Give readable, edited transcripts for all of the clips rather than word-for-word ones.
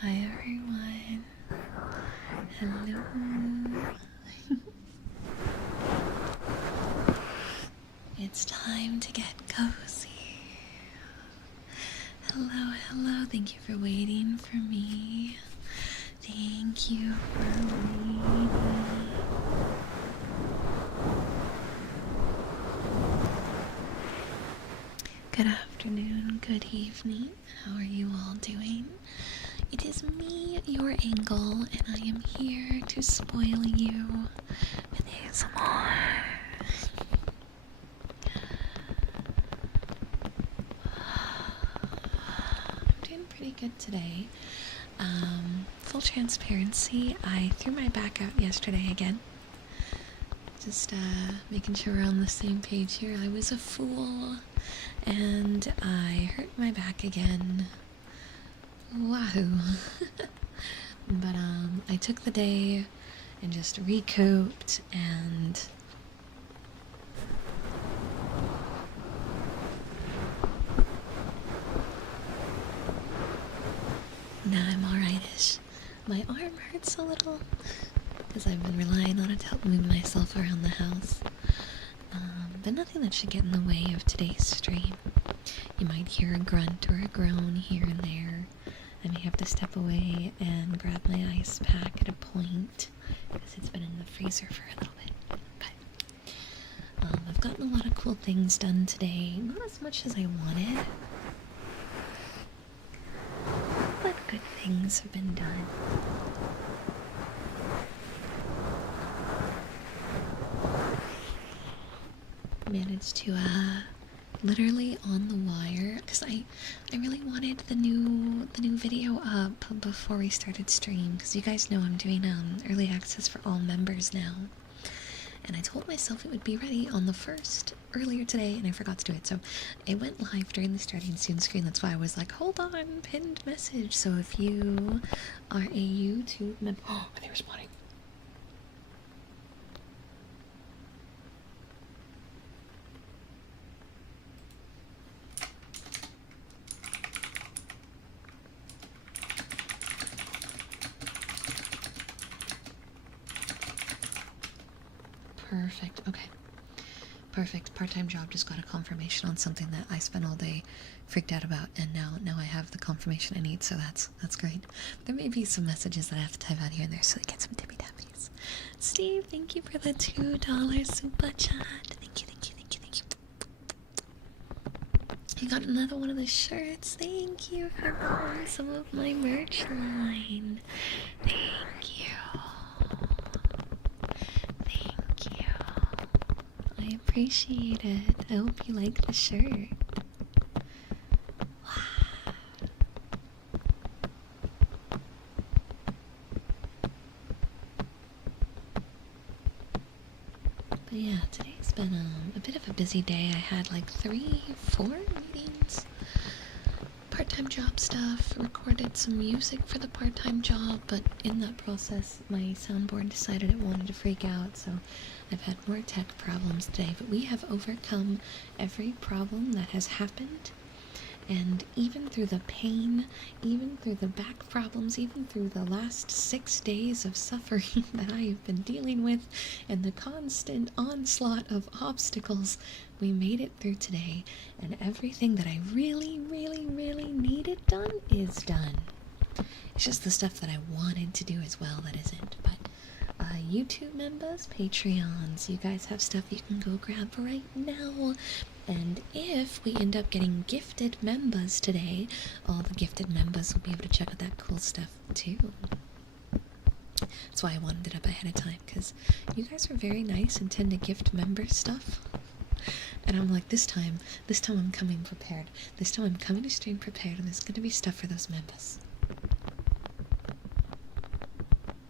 Hi everyone. Hello. It's time to get cozy. Hello, hello. Thank you for waiting for me. Thank you for waiting. Good afternoon, good evening. How are you all doing? It is me, your Angle, and I am here to spoil you with ASMR. I'm doing pretty good today. Full transparency, I threw my back out yesterday again. Just making sure we're on the same page here. I was a fool, and I hurt my back again. Wahoo! But I took the day and just recouped, and now I'm alright-ish. My arm hurts a little because I've been relying on it to help move myself around the house. But nothing that should get in the way of today's stream. You might hear a grunt or a groan here and there. I may have to step away and grab my ice pack at a point because it's been in the freezer for a little bit. But I've gotten a lot of cool things done today. Not as much as I wanted, but good things have been done. Managed to literally on the wire because I really wanted the new video up before we started stream, because you guys know I'm doing early access for all members now, and I told myself it would be ready on the 1st earlier today, and I forgot to do it. So it went live during the starting soon screen. That's why I was like, hold on, pinned message. So if you are a YouTube member, oh, are they responding? Perfect. Okay. Perfect. Part-time job just got a confirmation on something that I spent all day freaked out about, and now I have the confirmation I need, so that's great. But there may be some messages that I have to type out here and there so I get some tippy tappies. Steve, thank you for the $2 super chat. Thank you, thank you, thank you, thank you. I got another one of the shirts. Thank you for buying some of my merch line. Thank you. I appreciate it. I hope you like the shirt. Wow. But yeah, today's been a bit of a busy day. I had like 3-4 meetings. Part-time job stuff, recorded some music for the part-time job, but in that process my soundboard decided it wanted to freak out, so I've had more tech problems today. But we have overcome every problem that has happened, and even through the pain, even through the back problems, even through the last 6 days of suffering that I have been dealing with, and the constant onslaught of obstacles, we made it through today, and everything that I really, really, really needed done is done. It's just the stuff that I wanted to do as well that isn't. But YouTube members, Patreons, you guys have stuff you can go grab right now. And if we end up getting gifted members today, all the gifted members will be able to check out that cool stuff too. That's why I wanted it up ahead of time, because you guys are very nice and tend to gift member stuff. And I'm like, this time I'm coming prepared. This time I'm coming to stream prepared, and there's gonna be stuff for those members.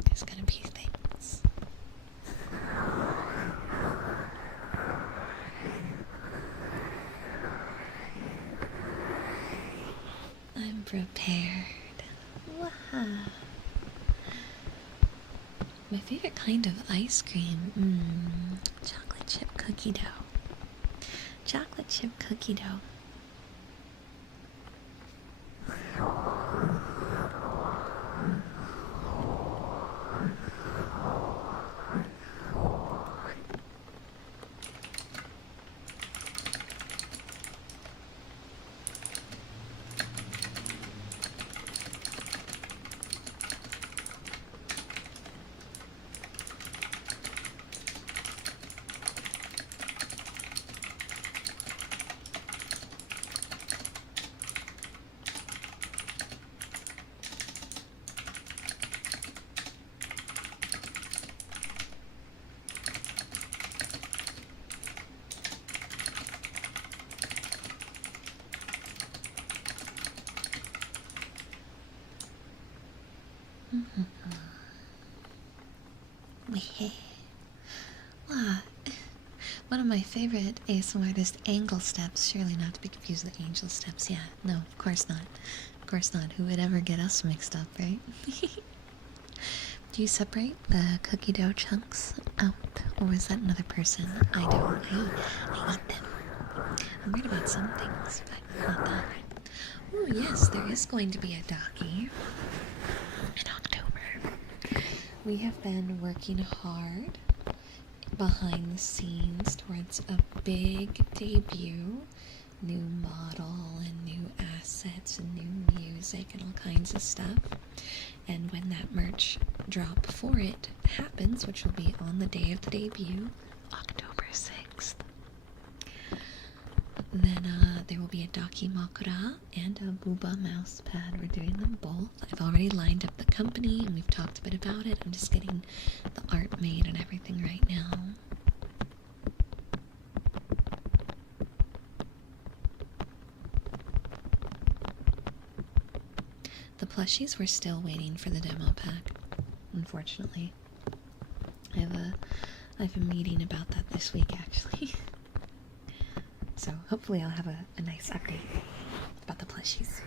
There's gonna be things. I'm prepared. Wow. My favorite kind of ice cream. Chocolate chip cookie dough. Chocolate chip cookie dough. Wow. One of my favorite ASMR artist angle steps, surely not to be confused with angel steps. Yeah, no, of course not. Of course not. Who would ever get us mixed up, right? Do you separate the cookie dough chunks out, or is that another person? I don't. I eat them. I'm weird about some things, but not that. Oh yes, there is going to be a docu in October. We have been working hard behind the scenes towards a big debut, new model and new assets and new music and all kinds of stuff. And when that merch drop for it happens, which will be on the day of the debut, October 6th, then there will be a Dakimakura and a Booba mouse pad. We're doing them both. I've already lined up the company and we've talked a bit about it. I'm just getting the art made and everything right now. The plushies, we're still waiting for the demo pack, unfortunately. I have a meeting about that this week, actually. So hopefully I'll have a nice update about the plushies.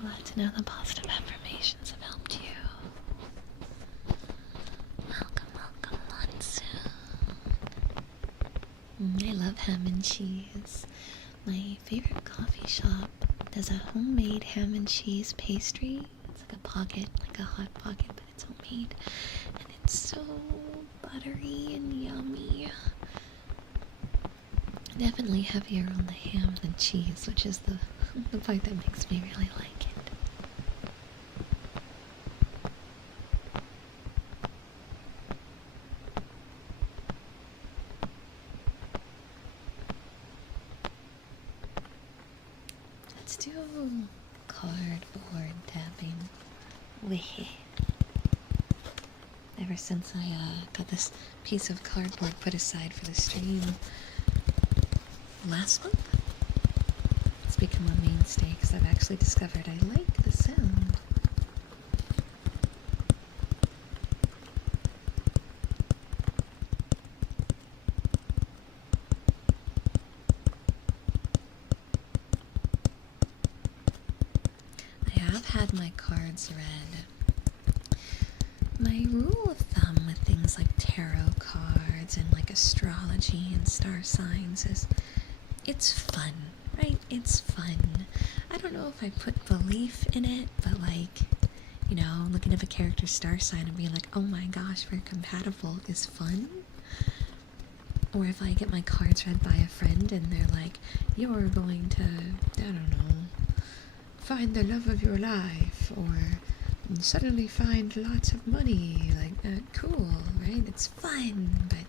Glad to know the positive affirmations have helped you. Welcome, Monsoon. I love ham and cheese. My favorite coffee shop does a homemade ham and cheese pastry. It's like a pocket, like a hot pocket, but it's homemade. And it's so buttery and yummy. Definitely heavier on the ham than cheese, which is the part that makes me really like it. Let's do cardboard tapping. Ever since I got this piece of cardboard put aside for the stream last month, it's become a mainstay because I've actually discovered I like the sound. I have had my cards read. My rule of thumb with things like tarot cards and like astrology and star signs is it's fun, right? It's fun. I don't know if I put belief in it, but like, you know, looking at a character's star sign and being like, oh my gosh, we're compatible is fun. Or if I get my cards read by a friend and they're like, you're going to, I don't know, find the love of your life, or suddenly find lots of money, like, cool, right? It's fun, but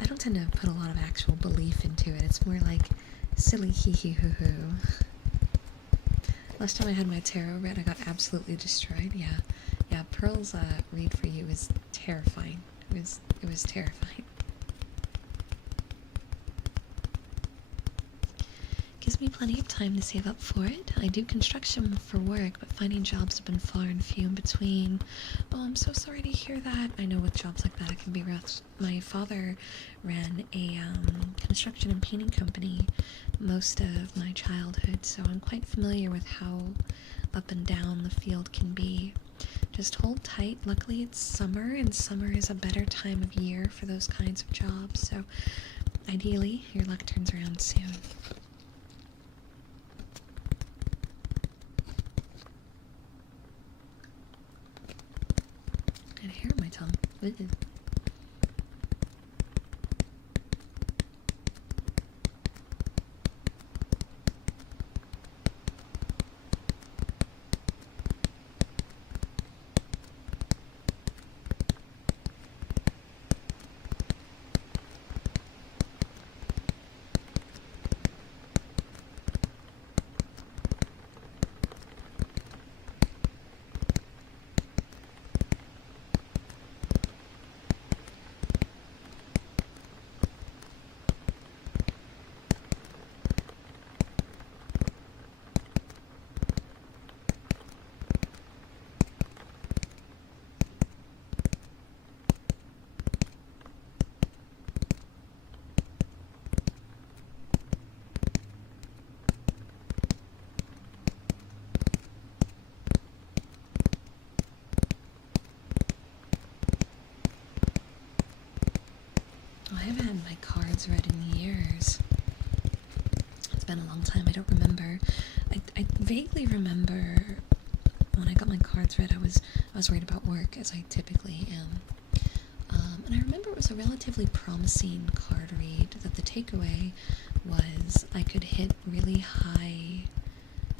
I don't tend to put a lot of actual belief into it. It's more like silly hee-hee-hoo-hoo. Last time I had my tarot read, I got absolutely destroyed. Yeah, Pearl's read for you is terrifying. It was terrifying. Gives me plenty of time to save up for it. I do construction for work, but finding jobs have been far and few in between. Oh, I'm so sorry to hear that. I know with jobs like that it can be rough. My father ran a construction and painting company most of my childhood, so I'm quite familiar with how up and down the field can be. Just hold tight. Luckily it's summer, and summer is a better time of year for those kinds of jobs, so ideally your luck turns around soon. I had hair on my tongue. I haven't had my cards read in years. It's been a long time. I don't remember. I vaguely remember when I got my cards read, I was worried about work, as I typically am. And I remember it was a relatively promising card read, that the takeaway was I could hit really high,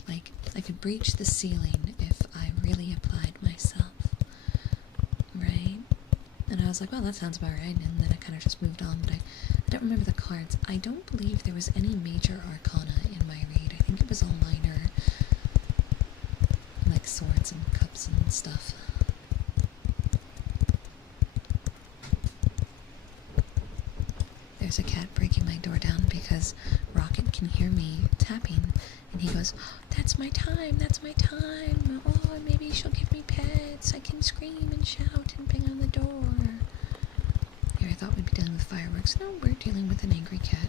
like I could breach the ceiling if I really applied myself, right? And I was like, well, that sounds about right, and then I kind of just moved on, but I don't remember the cards. I don't believe there was any major arcana in my read. I think it was all minor, like swords and cups and stuff. There's a cat breaking my door down because Rocket can hear me tapping, and he goes, that's my time, oh, maybe she'll give me pets, I can scream and shout and bang on the door. Here, I thought we'd be dealing with fireworks. No, we're dealing with an angry cat.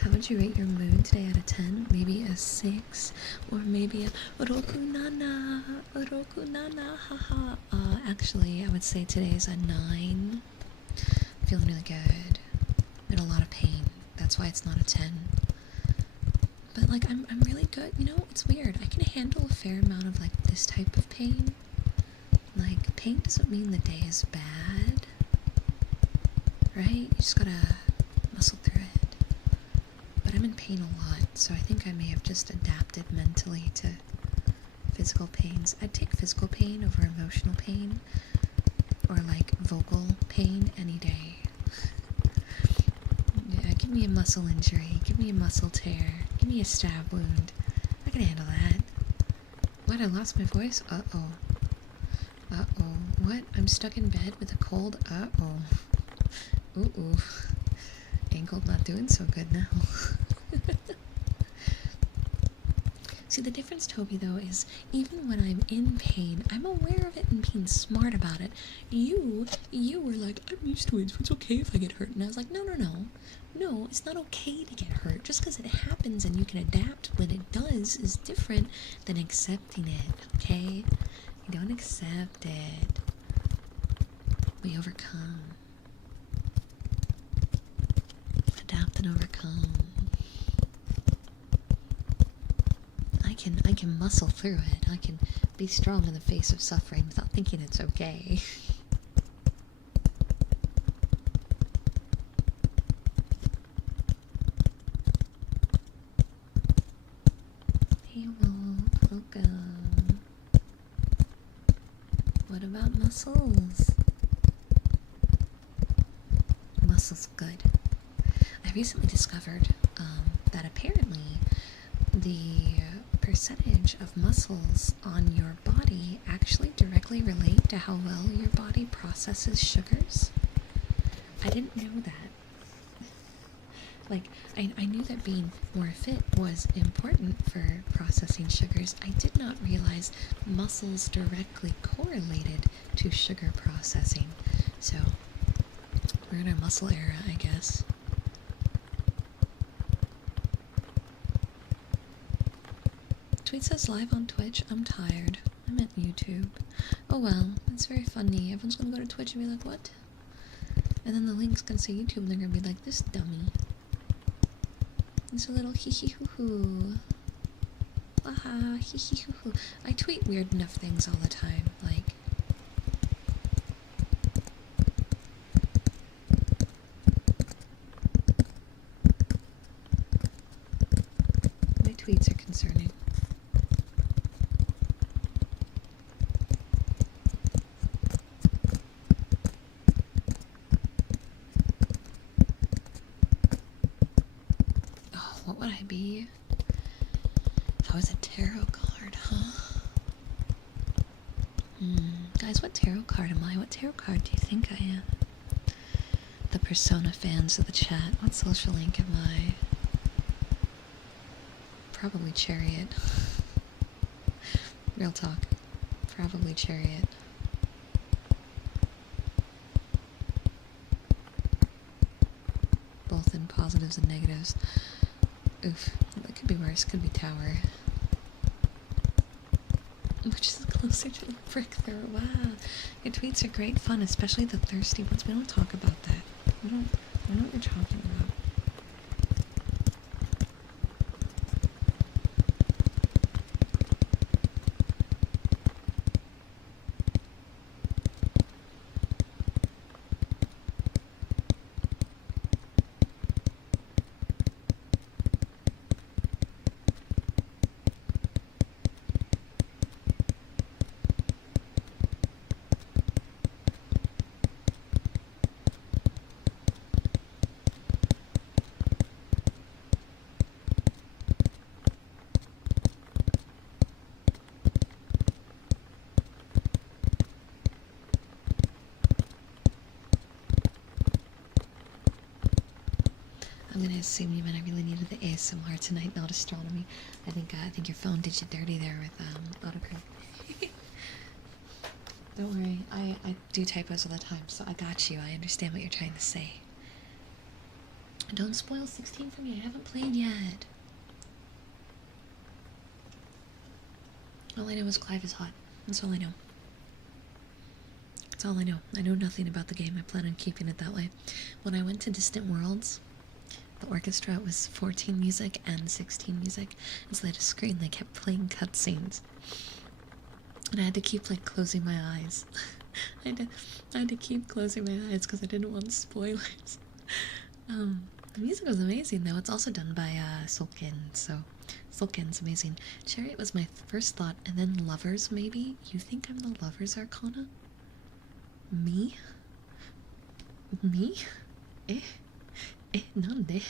How would you rate your mood today out of 10? Maybe a 6, or maybe a Oroku Nana, haha. Actually, I would say today's a 9. Feeling really good. In a lot of pain. That's why it's not a 10. But, like, I'm really good. You know, it's weird. I can handle a fair amount of, like, this type of pain. Like, pain doesn't mean the day is bad. Right? You just gotta muscle through it. But I'm in pain a lot, so I think I may have just adapted mentally to physical pains. I'd take physical pain over emotional pain, or like vocal pain any day. Yeah, give me a muscle injury, give me a muscle tear, give me a stab wound. I can handle that. What, I lost my voice? Uh-oh. Uh-oh. What? I'm stuck in bed with a cold? Uh-oh. Ooh-ooh. Ankle not doing so good now. See, the difference, Toby, though, is even when I'm in pain, I'm aware of it and being smart about it. You were like, I'm used to it, so it's okay if I get hurt. And I was like, no. No, it's not okay to get hurt. Just because it happens and you can adapt when it does is different than accepting it, okay? You don't accept it. We overcome. Adapt and overcome. I can muscle through it. I can be strong in the face of suffering without thinking it's okay. Hey, Wolf, welcome. What about muscles? Muscles, good. I recently discovered that apparently the percentage of muscles on your body actually directly relate to how well your body processes sugars. I didn't know that. Like, I knew that being more fit was important for processing sugars. I did not realize muscles directly correlated to sugar processing. So, we're in our muscle era, I guess. tweet says live on Twitch. I'm tired. I meant YouTube. Oh well, it's very funny. Everyone's gonna go to Twitch and be like, what? And then the link's gonna say YouTube and they're gonna be like, this dummy. It's a little hee hee hoo hoo. Aha, hee hee hoo hoo. I tweet weird enough things all the time, like... My tweets are concerning. Oh, what would I be? If I was a tarot card, huh? Guys, what tarot card am I? What tarot card do you think I am? The Persona fans of the chat, what social link am I? Probably Chariot. Real talk. Probably Chariot. Both in positives and negatives. Oof, that could be worse. Could be Tower. Which is closer to the breakthrough. Wow. Your tweets are great fun, especially the thirsty ones. We don't talk about that. I don't know what you're talking about. I'm gonna assume you meant I really needed the ASMR tonight, not astronomy. I think your phone did you dirty there with autocorrect. Don't worry, I do typos all the time, so I got you. I understand what you're trying to say. Don't spoil 16 for me. I haven't played yet. All I know is Clive is hot. That's all I know. That's all I know. I know nothing about the game. I plan on keeping it that way. When I went to Distant Worlds, the orchestra was 14 music and 16 music, and so they had a screen. They kept playing cutscenes, and I had to keep like closing my eyes. I had to keep closing my eyes because I didn't want spoilers. The music was amazing though. It's also done by Sulkin, so Sulkin's amazing. Chariot was my first thought, and then Lovers maybe. You think I'm the Lovers Arcana? Me? Me? Nande?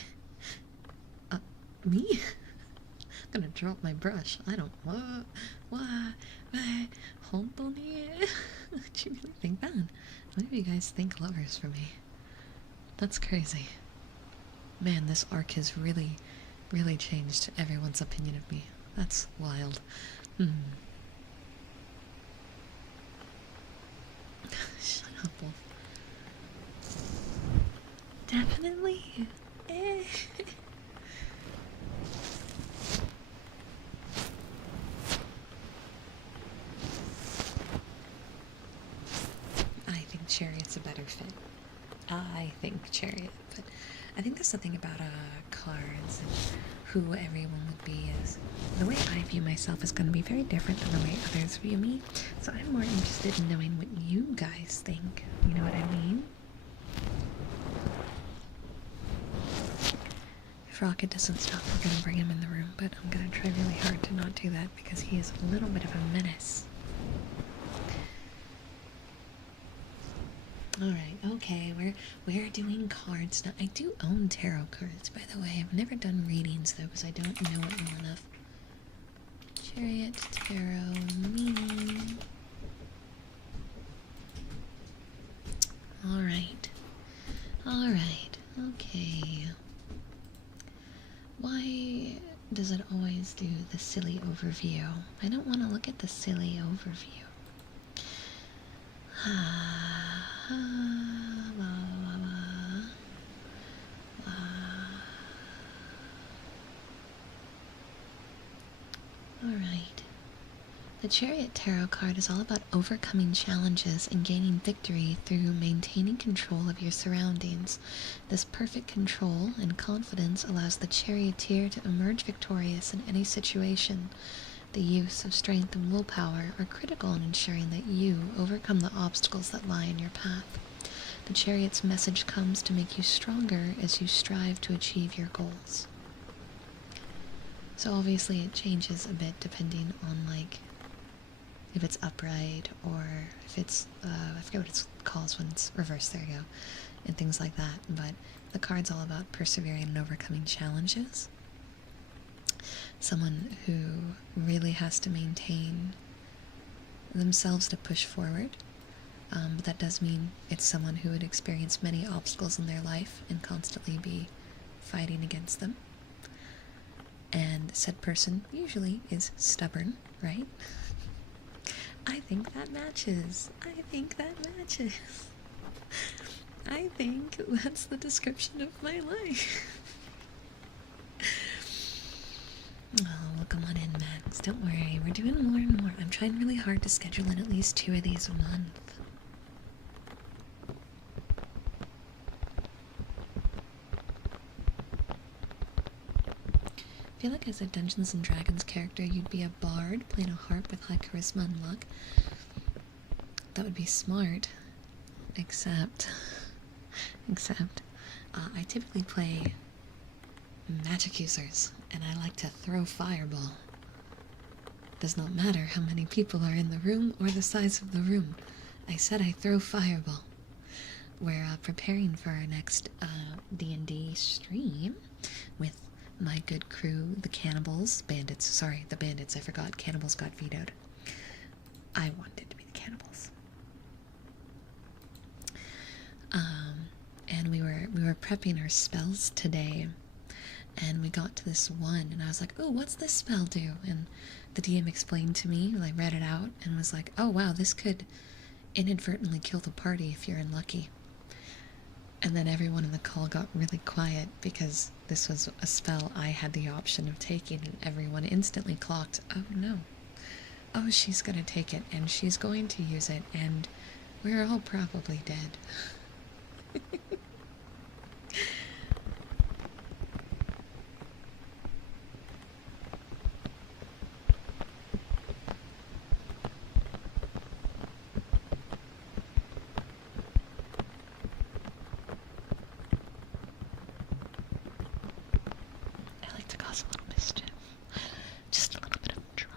Me? I'm gonna drop my brush. I don't... What? Hontoni? Do you really think that? What do you guys think Lovers for me? That's crazy. Man, this arc has really, really changed everyone's opinion of me. That's wild. Shut up, Wolf. Definitely. I think Chariot's a better fit. I think Chariot, but I think there's something about cards and who everyone would be is the way I view myself is going to be very different than the way others view me. So I'm more interested in knowing what you guys think. You know what I mean? If Rocket doesn't stop, we're going to bring him in the room, but I'm going to try really hard to not do that because he is a little bit of a menace. Alright, okay, we're doing cards now. I do own tarot cards, by the way. I've never done readings, though, because I don't know it well enough. Chariot, tarot, meaning. Alright. Alright, okay. Why does it always do the silly overview? I don't want to look at the silly overview. Alright. The Chariot Tarot card is all about overcoming challenges and gaining victory through maintaining control of your surroundings. This perfect control and confidence allows the charioteer to emerge victorious in any situation. The use of strength and willpower are critical in ensuring that you overcome the obstacles that lie in your path. The Chariot's message comes to make you stronger as you strive to achieve your goals. So obviously it changes a bit depending on, like, if it's upright or if it's, I forget what it's called when it's reversed, there you go, and things like that. But the card's all about persevering and overcoming challenges. Someone who really has to maintain themselves to push forward. But that does mean it's someone who would experience many obstacles in their life and constantly be fighting against them. And said person usually is stubborn, right? I think that matches. I think that matches. I think that's the description of my life. Oh, well, come on in, Max. Don't worry. We're doing more and more. I'm trying really hard to schedule in at least 2 of these a month. I feel like as a Dungeons & Dragons character, you'd be a bard playing a harp with high charisma and luck. That would be smart. Except I typically play magic users, and I like to throw fireball. Does not matter how many people are in the room or the size of the room. I said I throw fireball. We're preparing for our next D&D stream with my good crew, the the bandits, I forgot, cannibals got vetoed. I wanted to be the cannibals. And we were prepping our spells today, and we got to this one, and I was like, oh, what's this spell do? And the DM explained to me, I read it out, and was like, oh wow, this could inadvertently kill the party if you're unlucky. And then everyone in the call got really quiet because this was a spell I had the option of taking, and everyone instantly clocked, oh no. Oh, she's gonna take it, and she's going to use it, and we're all probably dead. I like to cause a little mischief. Just a little bit of trouble.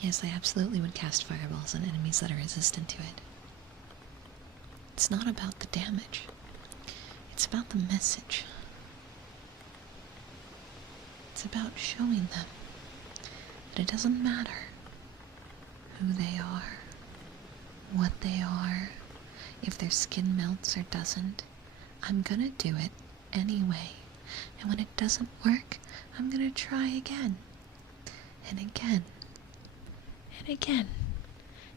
Yes, I absolutely would cast fireballs on enemies that are resistant to it. It's not about the damage. It's about the message. It's about showing them that it doesn't matter who they are, what they are, if their skin melts or doesn't. I'm gonna do it anyway. And when it doesn't work, I'm gonna try again. And again. And again.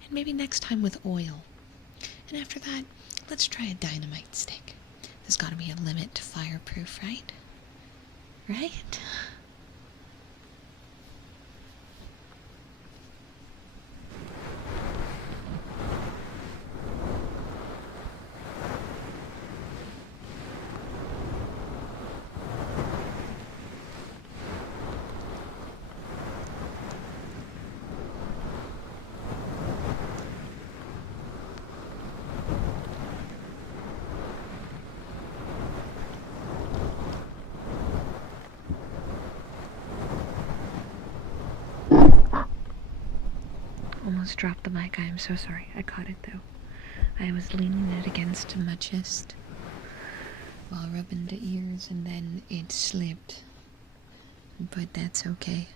And maybe next time with oil. And after that, let's try a dynamite stick. There's gotta be a limit to fireproof, right? Right? almost dropped the mic. I am so sorry. I caught it though. I was leaning it against my chest while rubbing the ears and then it slipped. But that's okay.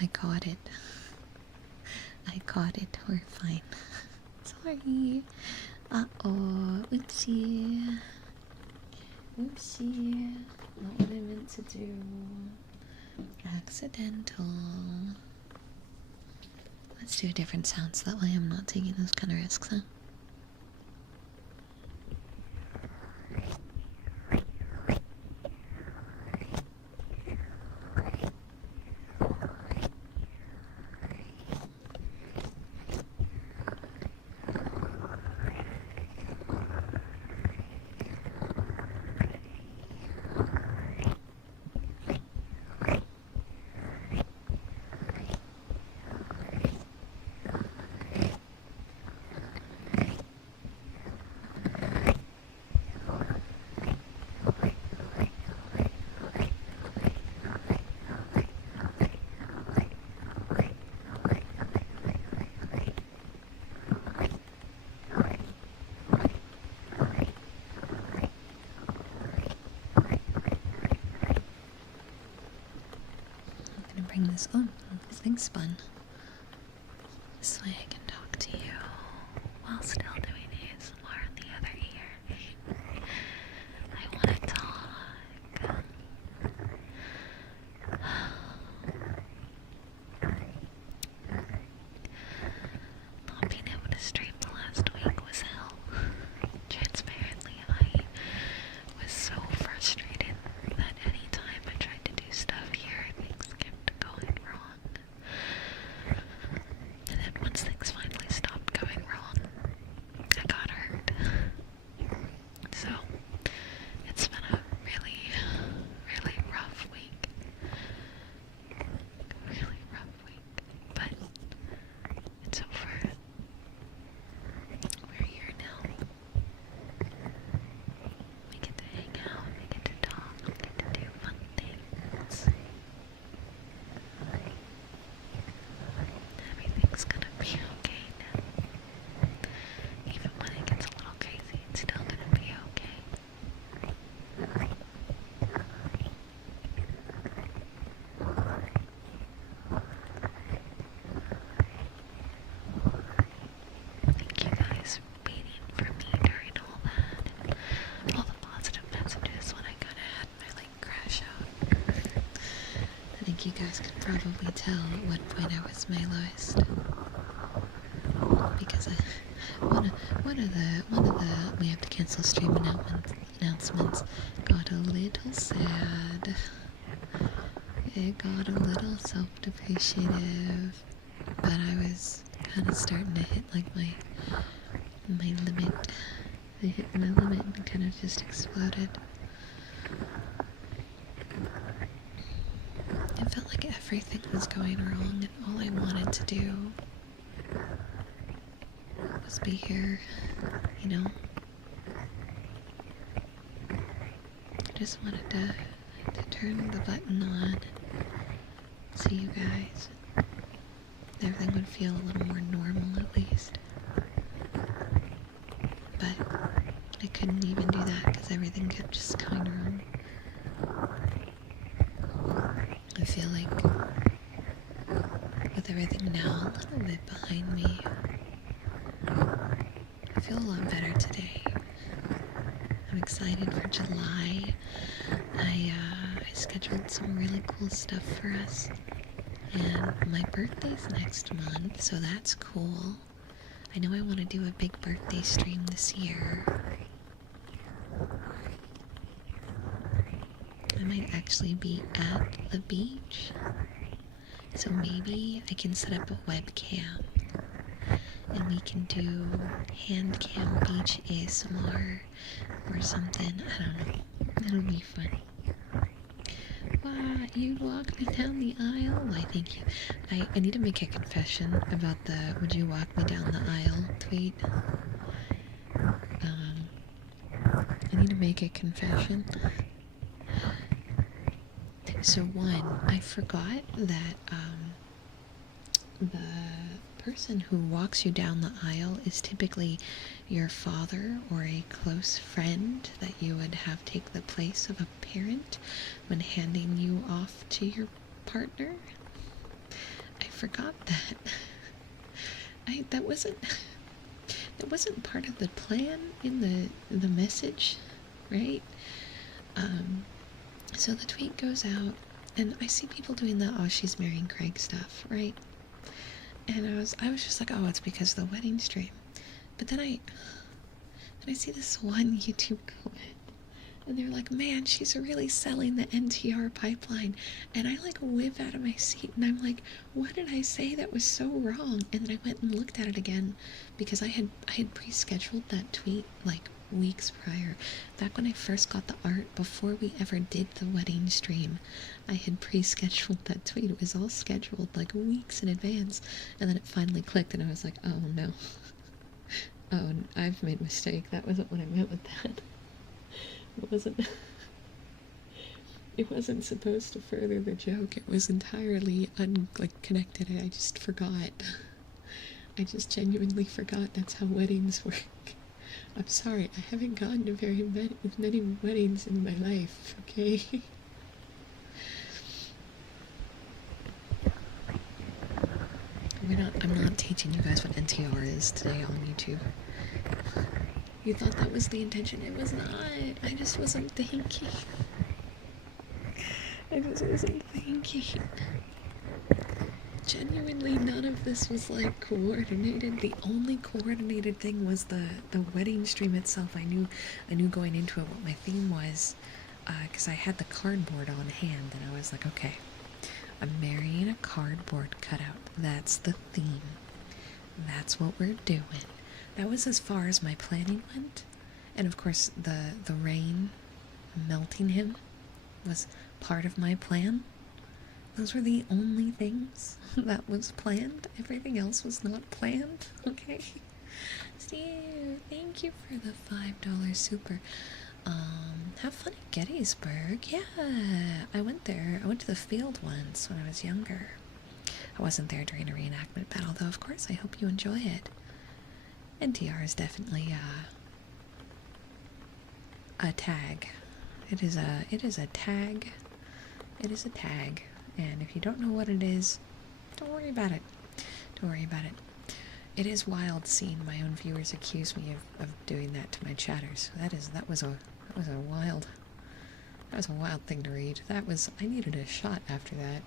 I caught it. I caught it. We're fine. Sorry. Uh-oh. Oopsie. Oopsie. Not what I meant to do. Accidental. Let's do a different sound so that way I'm not taking those kind of risks, huh? This, oh, this thing spun. This way I can talk to you while still doing ASMR in the other ear. I want to talk. Not being able to stream the last week was hell. Transparently, I was so frustrated that any time I tried to do stuff here, things kept going wrong. And then once things finally stopped going wrong, I got hurt. So, it's been a really, really rough week. Really rough week. But it's over. We're here now. We get to hang out, we get to talk, we get to do fun things. Everything's gonna be okay now. Even when it gets a little crazy, it's still gonna be okay. Thank you guys for waiting for me during all that, and all the positive messages when I kinda had my crash out. I think you guys could probably tell at what point I was my lowest. Because one of the we have to cancel stream announcements got a little sad. It got a little self-depreciative, but I was kind of starting to hit my limit. I hit my limit and kind of just exploded. It felt like everything was going wrong and all I wanted to do was be here, you know? I just wanted to turn the button on and see you guys. Everything would feel a little more normal at least. But I couldn't even do that because everything kept just going wrong. I feel like with everything now a little bit behind me, I feel a lot better today. I'm excited for July. I scheduled some really cool stuff for us. And my birthday's next month, so that's cool. I know I want to do a big birthday stream this year. I might actually be at the beach. So maybe I can set up a webcam and we can do hand cam beach ASMR or something. I don't know. It'll be funny. Wow, you'd walk me down the aisle? Why, thank you. I need to make a confession about the "would you walk me down the aisle" tweet. I need to make a confession. So one, I forgot that the person who walks you down the aisle is typically your father or a close friend that you would have take the place of a parent when handing you off to your partner. I forgot that. That wasn't part of the plan in the message, right? So the tweet goes out, and I see people doing the "oh, she's marrying Craig" stuff, right? And I was just like, oh, it's because of the wedding stream. But then I see this one YouTube comment, and they're like, man, she's really selling the NTR pipeline. And I like whip out of my seat, and I'm like, what did I say that was so wrong? And then I went and looked at it again, because I had pre-scheduled that tweet like weeks prior. Back when I first got the art, before we ever did the wedding stream, I had pre-scheduled that tweet. It was all scheduled like weeks in advance, and then it finally clicked, and I was like, oh no. Oh, I've made a mistake. That wasn't what I meant with that. It wasn't supposed to further the joke. It was entirely connected. I just forgot. I just genuinely forgot that's how weddings work. I'm sorry, I haven't gone to very many weddings in my life, okay? I'm not teaching you guys what NTR is today on YouTube. You thought that was the intention. It was not. I just wasn't thinking. Genuinely, none of this was like coordinated. The only coordinated thing was the wedding stream itself. I knew going into it what my theme was, because I had the cardboard on hand, and I was like, okay, I'm marrying a cardboard cutout. That's the theme. That's what we're doing. That was as far as my planning went. And of course, the rain melting him was part of my plan. Those were the only things that was planned. Everything else was not planned, okay? Steve, thank you for the $5 super. Have fun at Gettysburg. Yeah, I went there. I went to the field once when I was younger. I wasn't there during a reenactment battle, though, of course. I hope you enjoy it. NTR is definitely a tag. It is a tag. It is a tag. And if you don't know what it is, don't worry about it. Don't worry about it. It is wild seeing my own viewers accuse me of doing that to my chatters. That was a wild thing to read. I needed a shot after that.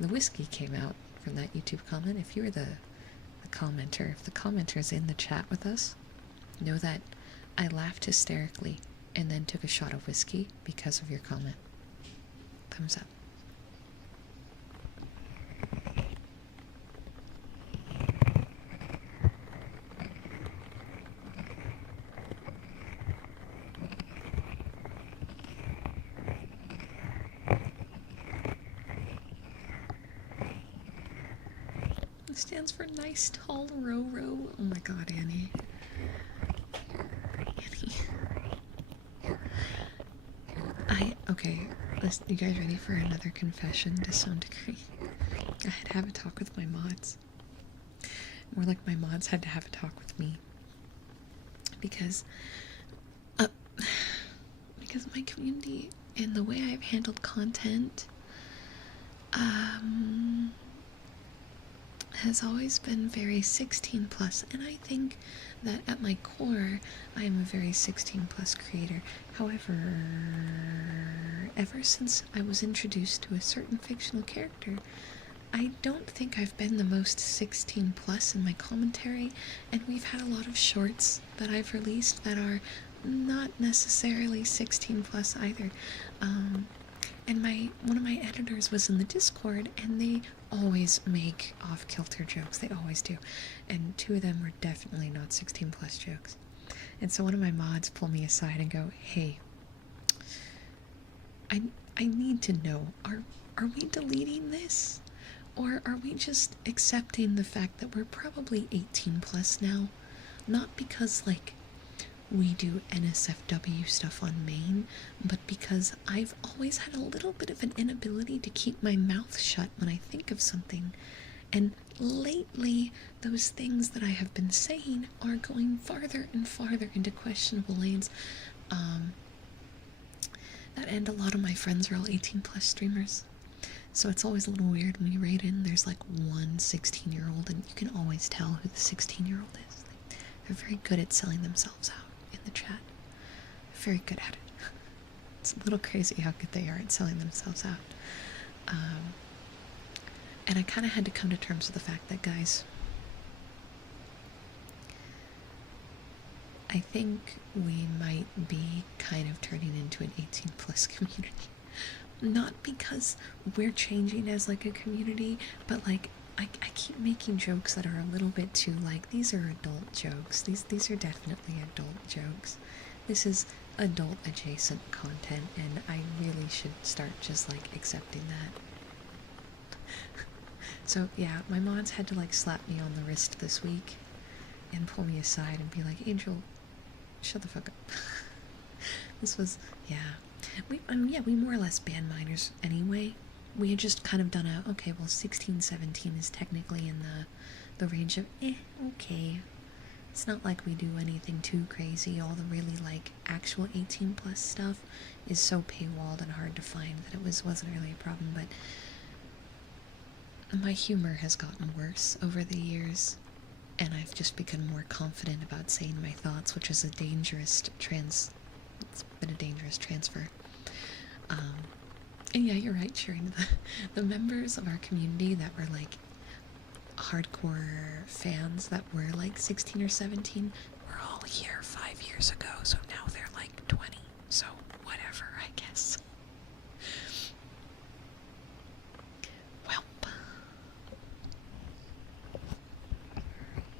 The whiskey came out from that YouTube comment. If you were the commenter, if the commenter's in the chat with us, know that I laughed hysterically and then took a shot of whiskey because of your comment. Thumbs up. It stands for nice tall row. Oh my god, Annie. Okay, you guys ready for another confession to some degree? I had to have a talk with my mods. More like my mods had to have a talk with me. Because my community and the way I've handled content, has always been very 16 plus, and I think that at my core I am a very 16 plus creator. However, ever since I was introduced to a certain fictional character, I don't think I've been the most 16 plus in my commentary, and we've had a lot of shorts that I've released that are not necessarily 16 plus either. And one of my editors was in the Discord, and they always make off-kilter jokes. They always do. And 2 of them were definitely not 16 plus jokes. And so one of my mods pulled me aside and go, hey, I need to know, are we deleting this? Or are we just accepting the fact that we're probably 18 plus now? Not because, like, we do NSFW stuff on main, but because I've always had a little bit of an inability to keep my mouth shut when I think of something, And lately, those things that I have been saying are going farther and farther into questionable lanes. That and a lot of my friends are all 18 plus streamers. So it's always a little weird when you raid in. There's like one 16-year-old, and you can always tell who the 16-year-old is. They're very good at selling themselves out in the chat. Very good at it. It's a little crazy how good they are at selling themselves out. And I kind of had to come to terms with the fact that, guys, I think we might be kind of turning into an 18 plus community. Not because we're changing as like a community, but like I keep making jokes that are a little bit too like, these are adult jokes. These are definitely adult jokes. This is adult adjacent content, and I really should start just like accepting that. So yeah, my mods had to like slap me on the wrist this week and pull me aside and be like, Angel, shut the fuck up. This was, yeah. We more or less banned minors anyway. We had just kind of done a, okay, well 16, 17 is technically in the range of, okay. It's not like we do anything too crazy. All the really like actual 18 plus stuff is so paywalled and hard to find that it wasn't really a problem, but my humor has gotten worse over the years, and I've just become more confident about saying my thoughts, which is it's been a dangerous transfer. And yeah, you're right, Sharon. The members of our community that were like hardcore fans that were like 16 or 17 were all here 5 years ago, so now they're like 20, so whatever, I guess. Welp.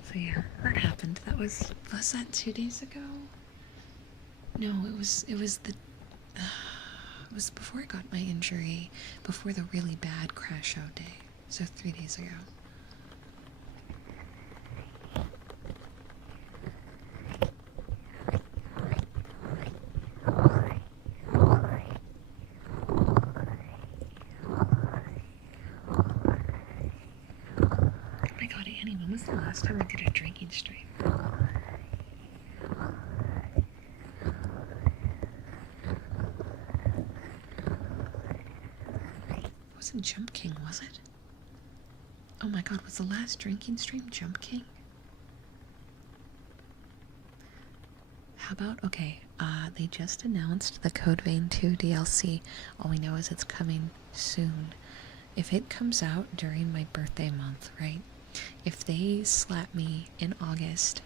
So yeah, that happened. Was that 2 days ago? No, it was before I got my injury, before the really bad crash out day, so 3 days ago. Oh my god, Annie, when was the last time I did a drinking stream? It wasn't Jump King, was it? Oh my god, was the last drinking stream Jump King? How about, okay, they just announced the Code Vein 2 DLC. All we know is it's coming soon. If it comes out during my birthday month, right? If they slap me in August,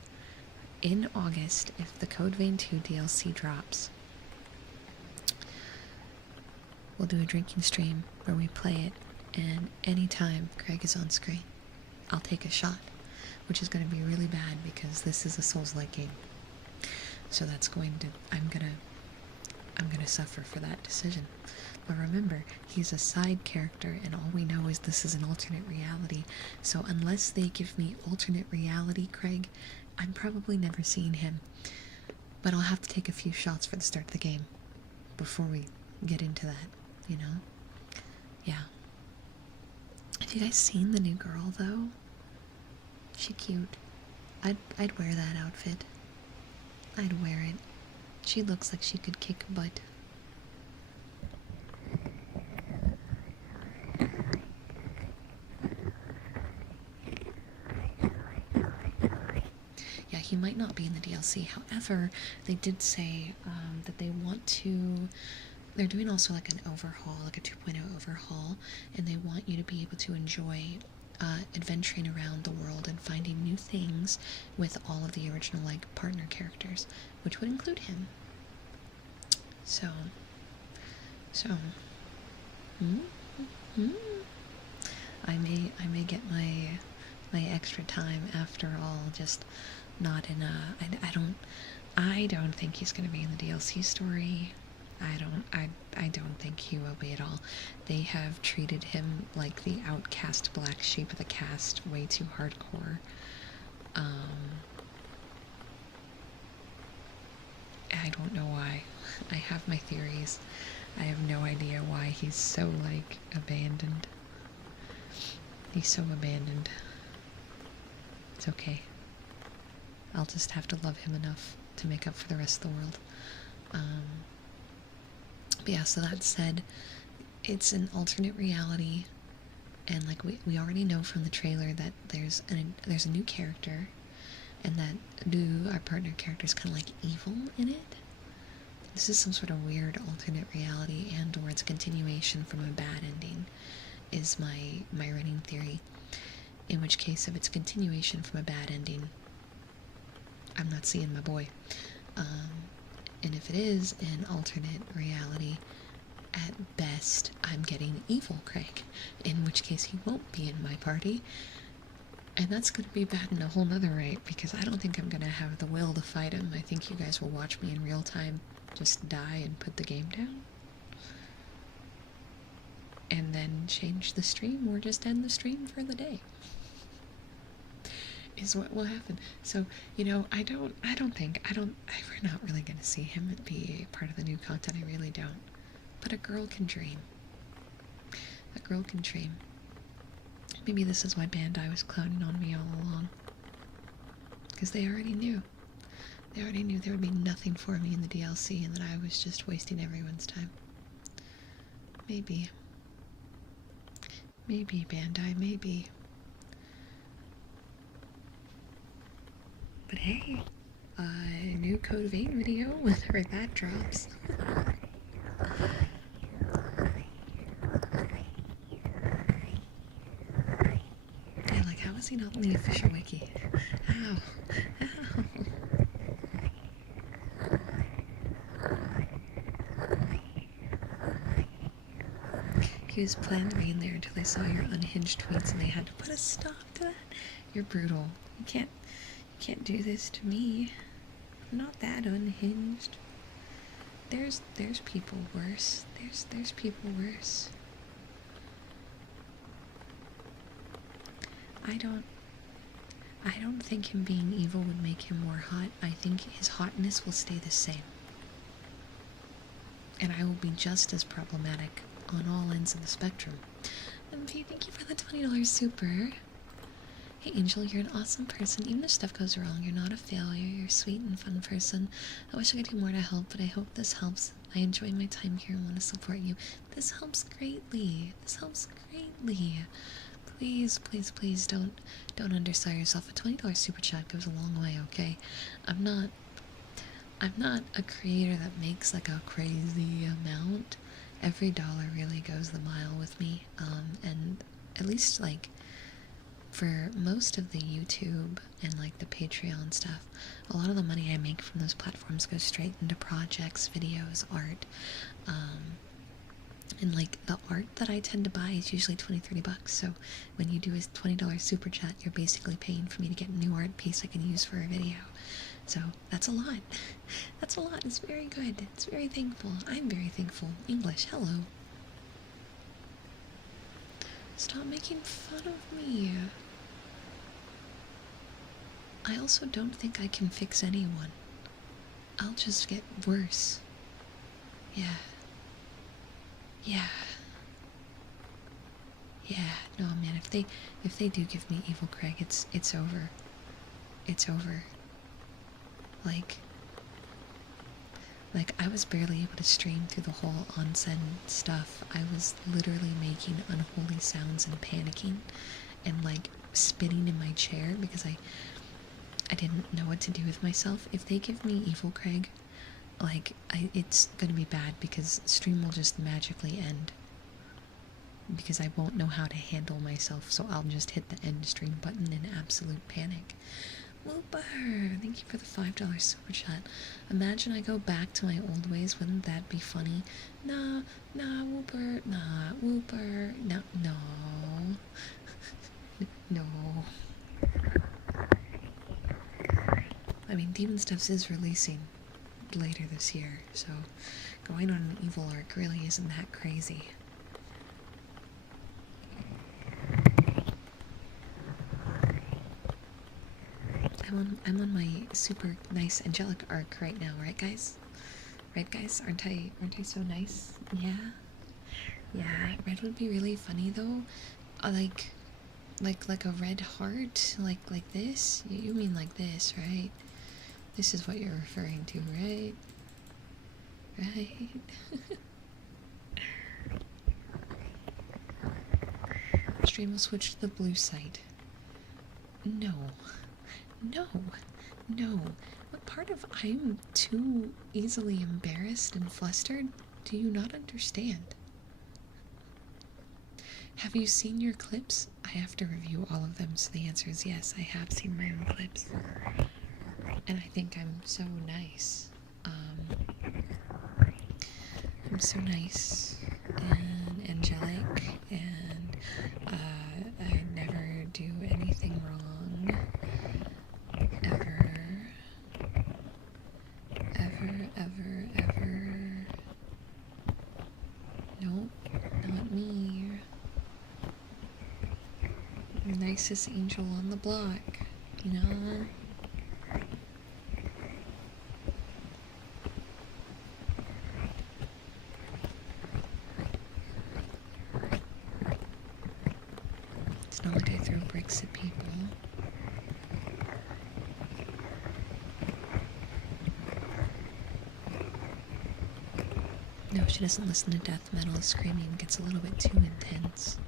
if the Code Vein 2 DLC drops, we'll do a drinking stream where we play it, and anytime Craig is on screen, I'll take a shot, which is going to be really bad because this is a Souls-like game. So that's I'm gonna suffer for that decision. But remember, he's a side character, and all we know is this is an alternate reality. So unless they give me alternate reality Craig, I'm probably never seeing him. But I'll have to take a few shots for the start of the game before we get into that, you know? Yeah. Have you guys seen the new girl, though? She cute. I'd wear that outfit. I'd wear it. She looks like she could kick butt. Yeah, he might not be in the DLC. However, they did say that they want to... They're doing also like an overhaul, like a 2.0 overhaul, and they want you to be able to enjoy adventuring around the world and finding new things with all of the original like partner characters, which would include him. So I may get my extra time after all, just not in a... I don't think he's gonna be in the DLC story. I don't think he will be at all. They have treated him like the outcast black sheep of the cast way too hardcore. I don't know why. I have my theories. I have no idea why he's so, like, abandoned. He's so abandoned. It's okay. I'll just have to love him enough to make up for the rest of the world. But yeah, so that said, it's an alternate reality, and like we already know from the trailer that there's a new character, and that our partner character is kind of like evil in it. This is some sort of weird alternate reality, and or it's a continuation from a bad ending, is my running theory. In which case, if it's a continuation from a bad ending, I'm not seeing my boy. And if it is an alternate reality, at best, I'm getting evil Craig, in which case he won't be in my party. And that's going to be bad in a whole nother right, because I don't think I'm going to have the will to fight him. I think you guys will watch me in real time just die and put the game down. And then change the stream, or just end the stream for the day. Is what will happen. So, you know, we're not really going to see him be part of the new content, I really don't. But a girl can dream. A girl can dream. Maybe this is why Bandai was clowning on me all along. Because they already knew. They already knew there would be nothing for me in the DLC, and that I was just wasting everyone's time. Maybe. Maybe, Bandai, maybe. But hey, a new Code Vein video whenever that drops. Yeah, like, how is he not in the official wiki? Ow. Ow. He was plandering there until they saw your unhinged tweets and they had to put a stop to that. You're brutal. You can't do this to me. I'm not that unhinged. There's people worse. There's people worse. I don't think him being evil would make him more hot. I think his hotness will stay the same. And I will be just as problematic on all ends of the spectrum. MV, thank you for the $20 super. Hey Angel, you're an awesome person. Even if stuff goes wrong, you're not a failure. You're a sweet and fun person. I wish I could do more to help, but I hope this helps. I enjoy my time here and want to support you. This helps greatly. This helps greatly. Please, please, please don't undersell yourself. A $20 super chat goes a long way, okay? I'm not a creator that makes like a crazy amount. Every dollar really goes the mile with me. And at least like for most of the YouTube and like the Patreon stuff, a lot of the money I make from those platforms goes straight into projects, videos, art. And like the art that I tend to buy is usually $20-30. So when you do a $20 super chat, you're basically paying for me to get a new art piece I can use for a video. So that's a lot. That's a lot. It's very good. It's very thankful. I'm very thankful. English, hello. Stop making fun of me. I also don't think I can fix anyone. I'll just get worse. Yeah. Yeah. Yeah. No, man, if they do give me evil Craig, it's over. It's over. Like, I was barely able to stream through the whole onsen stuff. I was literally making unholy sounds and panicking and, like, spinning in my chair because I didn't know what to do with myself. If they give me evil Craig, like, it's gonna be bad because stream will just magically end. Because I won't know how to handle myself, so I'll just hit the end stream button in absolute panic. Whooper! Thank you for the $5 super chat. Imagine I go back to my old ways, wouldn't that be funny? Nah, Whooper, nah, Whooper, no. No. I mean, Demon Stuffs is releasing later this year, so going on an evil arc really isn't that crazy. I'm on my super nice angelic arc right now, right guys? Right guys? Aren't I so nice? Yeah? Yeah, red would be really funny though. Like, Like a red heart? Like this? You mean like this, right? This is what you're referring to, right? Right? Stream will switch to the blue site. No. No. No. What part of I'm too easily embarrassed and flustered do you not understand? Have you seen your clips? I have to review all of them, so the answer is yes, I have seen my own clips. And I think I'm so nice. I'm so nice and angelic, and I never do anything wrong. Ever. Nope, not me. Nicest angel on the block, you know? It's not like I throw bricks at people. No, she doesn't listen to death metal. Screaming gets a little bit too intense.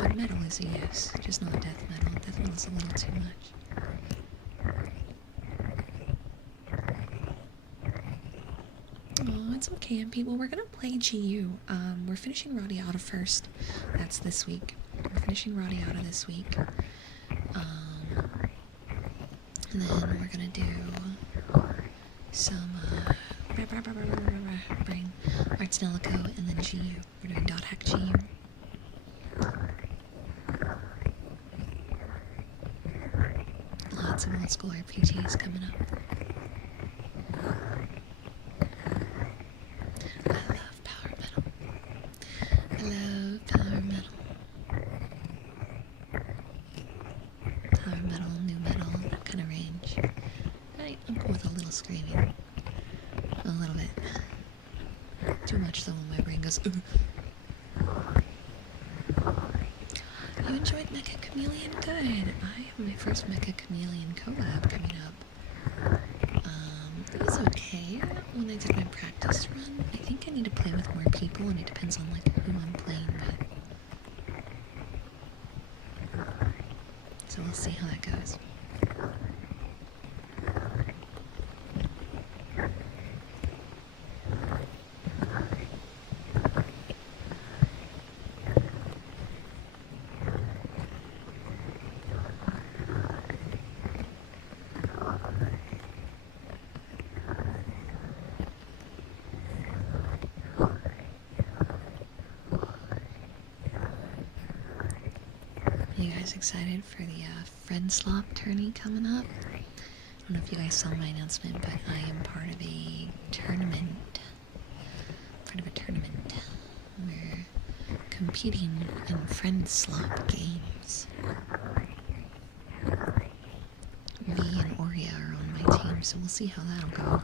But metal is a yes, just not death metal. Death metal is a little too much. Oh, it's okay, people. We're gonna play GU. We're finishing Radiata first. That's this week. We're finishing Radiata this week. And then we're gonna do some bring Arts Nelico and then GU. We're doing dot hack GU. Lots of old school RPGs coming up. I love power metal. I love power metal. Power metal, new metal, that kind of range. I'm cool with a little screaming. A little bit. Too much though when my brain goes, ugh. You enjoyed Mecha Chameleon? Good. I have my first Mecha Chameleon collab coming up. It was okay when I did my practice run. I think I need to play with more people, and it depends on like who I'm playing with. So we'll see how that goes. You guys excited for the Friend Slop tourney coming up? I don't know if you guys saw my announcement, but I am part of a tournament. We're competing in Friend Slop games. V and Oria are on my team, so we'll see how that'll go.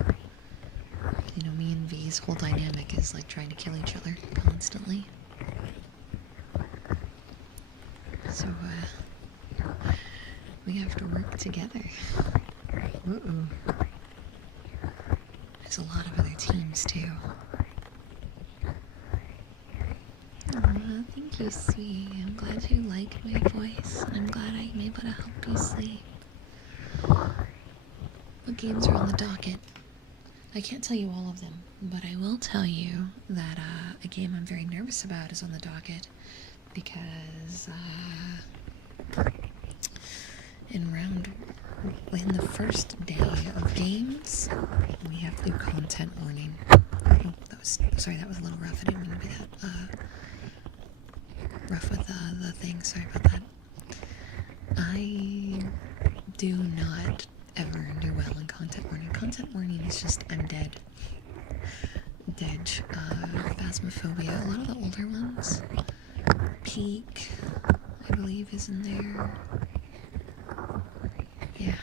You know, me and V's whole dynamic is like trying to kill each other constantly. So, we have to work together. There's a lot of other teams, too. Aw, thank you, C. I'm glad you like my voice, and I'm glad I'm able to help you sleep. What games are on the docket? I can't tell you all of them, but I will tell you that a game I'm very nervous about is on the docket. Because, in the first day of games, we have to do content warning. Oh, that was a little rough. I didn't mean to be that, rough with, the thing. Sorry about that. I do not ever do well in content warning. Content warning is just, I'm dead. Phasmophobia, a lot of the older ones. Peak, I believe, is in there. Yeah.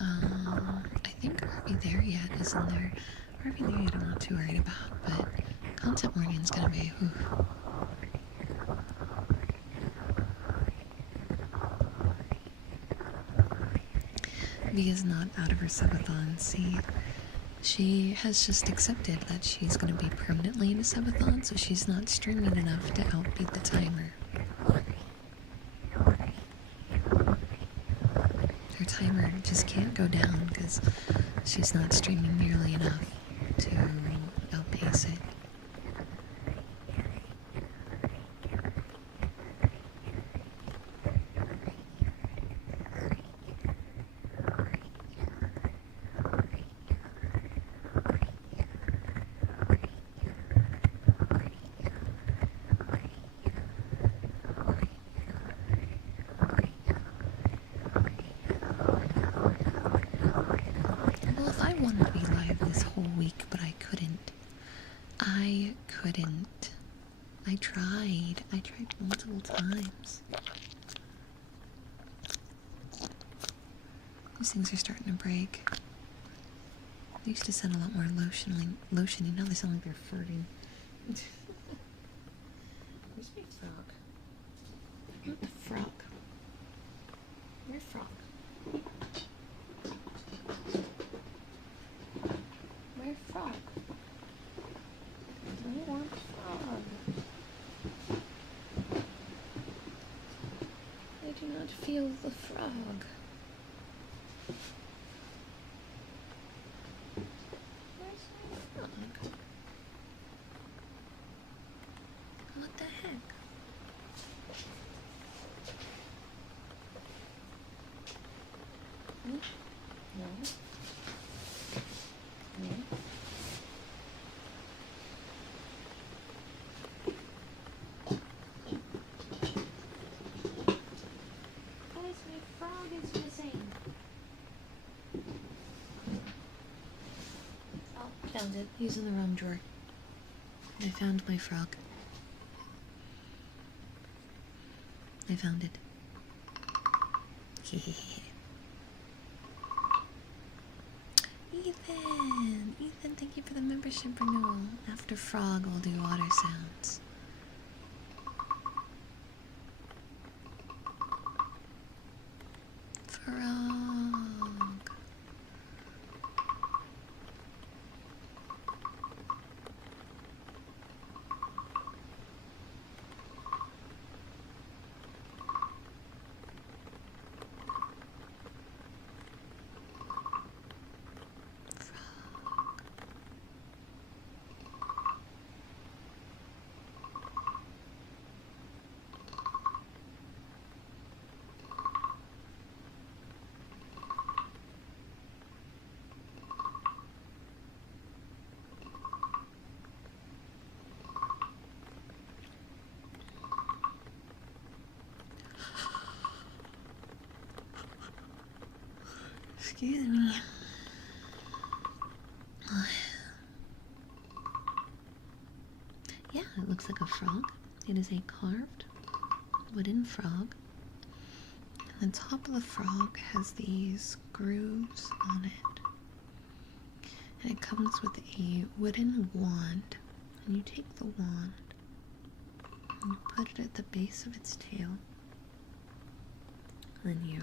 I think Are We There Yet is in there. Are We There Yet I'm not too worried about, but content warning is gonna be, Via's not out of her subathon. See, she has just accepted that she's going to be permanently in a subathon, so she's not streaming enough to outbeat the timer. Her timer just can't go down because she's not streaming nearly enough to outpace it. Well, if I wanted to be live this whole week, but I couldn't. I couldn't. I tried. I tried multiple times. These things are starting to break. They used to sound a lot more lotiony. Now they sound like they're farting. Where's my frog? I want the frog. Where's frog? Where's frog? I want frog. I do not feel the frog. Where's my frog? What the heck? No. No. Guys, my frog is missing. Oh, found it. He's in the wrong drawer. I found my frog. I found it. Ethan, thank you for the membership renewal. After frog, we'll do water sounds. Frog. Excuse me. Yeah, it looks like a frog. It is a carved wooden frog. And the top of the frog has these grooves on it. And it comes with a wooden wand. And you take the wand and you put it at the base of its tail. And then you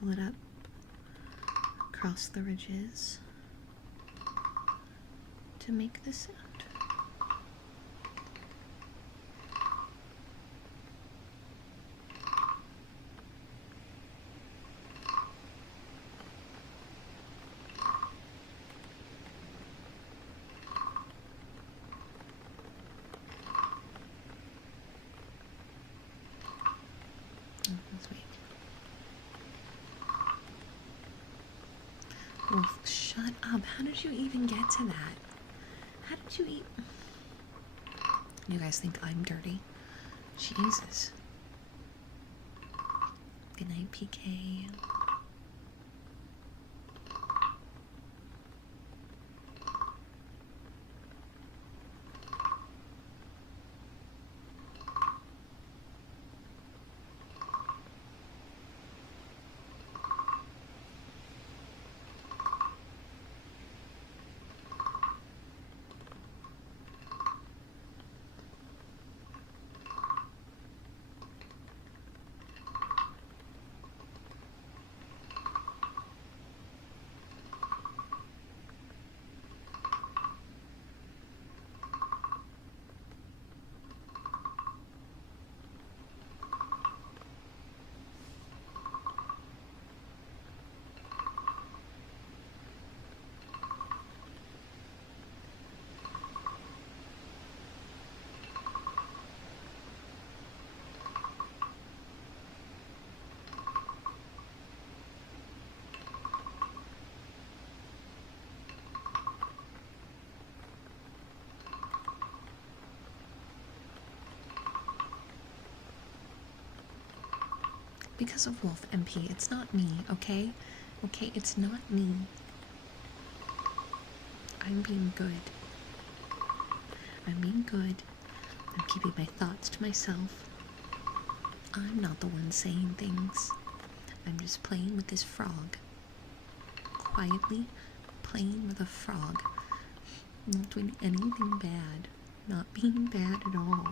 pull it up across the ridges to make the sound. Let's wait. Wolf, shut up. How did you even get to that? How did you eat? You guys think I'm dirty? Jesus. Good night, PK. because of Wolf MP. It's not me, okay? Okay, it's not me. I'm being good. I'm being good. I'm keeping my thoughts to myself. I'm not the one saying things. I'm just playing with this frog. Quietly playing with a frog. Not doing anything bad. Not being bad at all.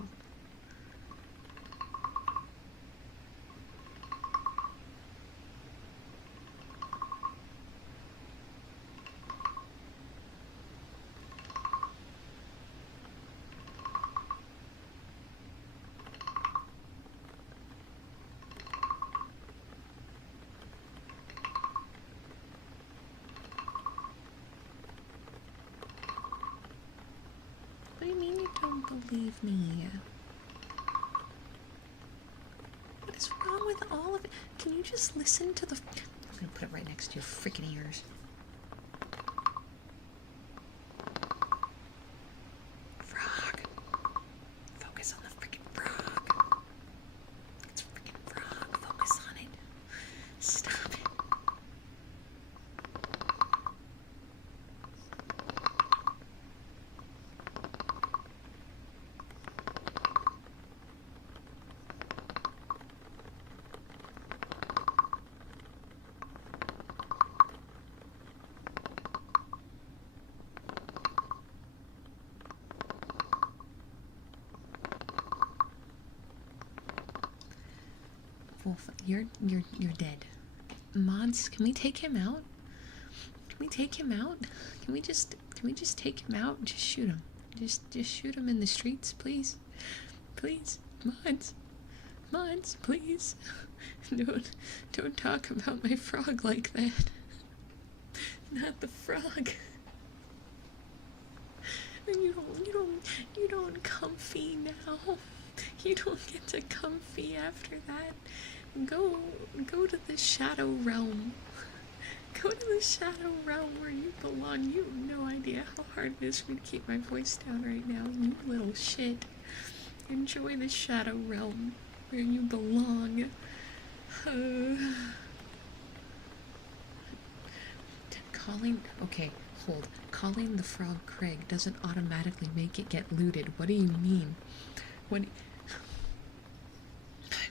What do you mean you don't believe me? What is wrong with all of it? Can you just listen to the... I'm gonna put it right next to your freaking ears. Frog. Focus on the freaking frog. It's a freaking frog. Focus on it. Stop it. Wolf, you're dead. Mods, can we take him out? Can we take him out? Can we just take him out? Just shoot him. Just shoot him in the streets, please. Please. Mods. Mods, please. Don't talk about my frog like that. Not the frog. You don't comfy now. You don't get to comfy after that. Go to the shadow realm. Go to the shadow realm where you belong. You have no idea how hard it is for me to keep my voice down right now. You little shit. Enjoy the shadow realm where you belong. Okay, hold. Calling the frog Craig doesn't automatically make it get looted. What do you mean? I'm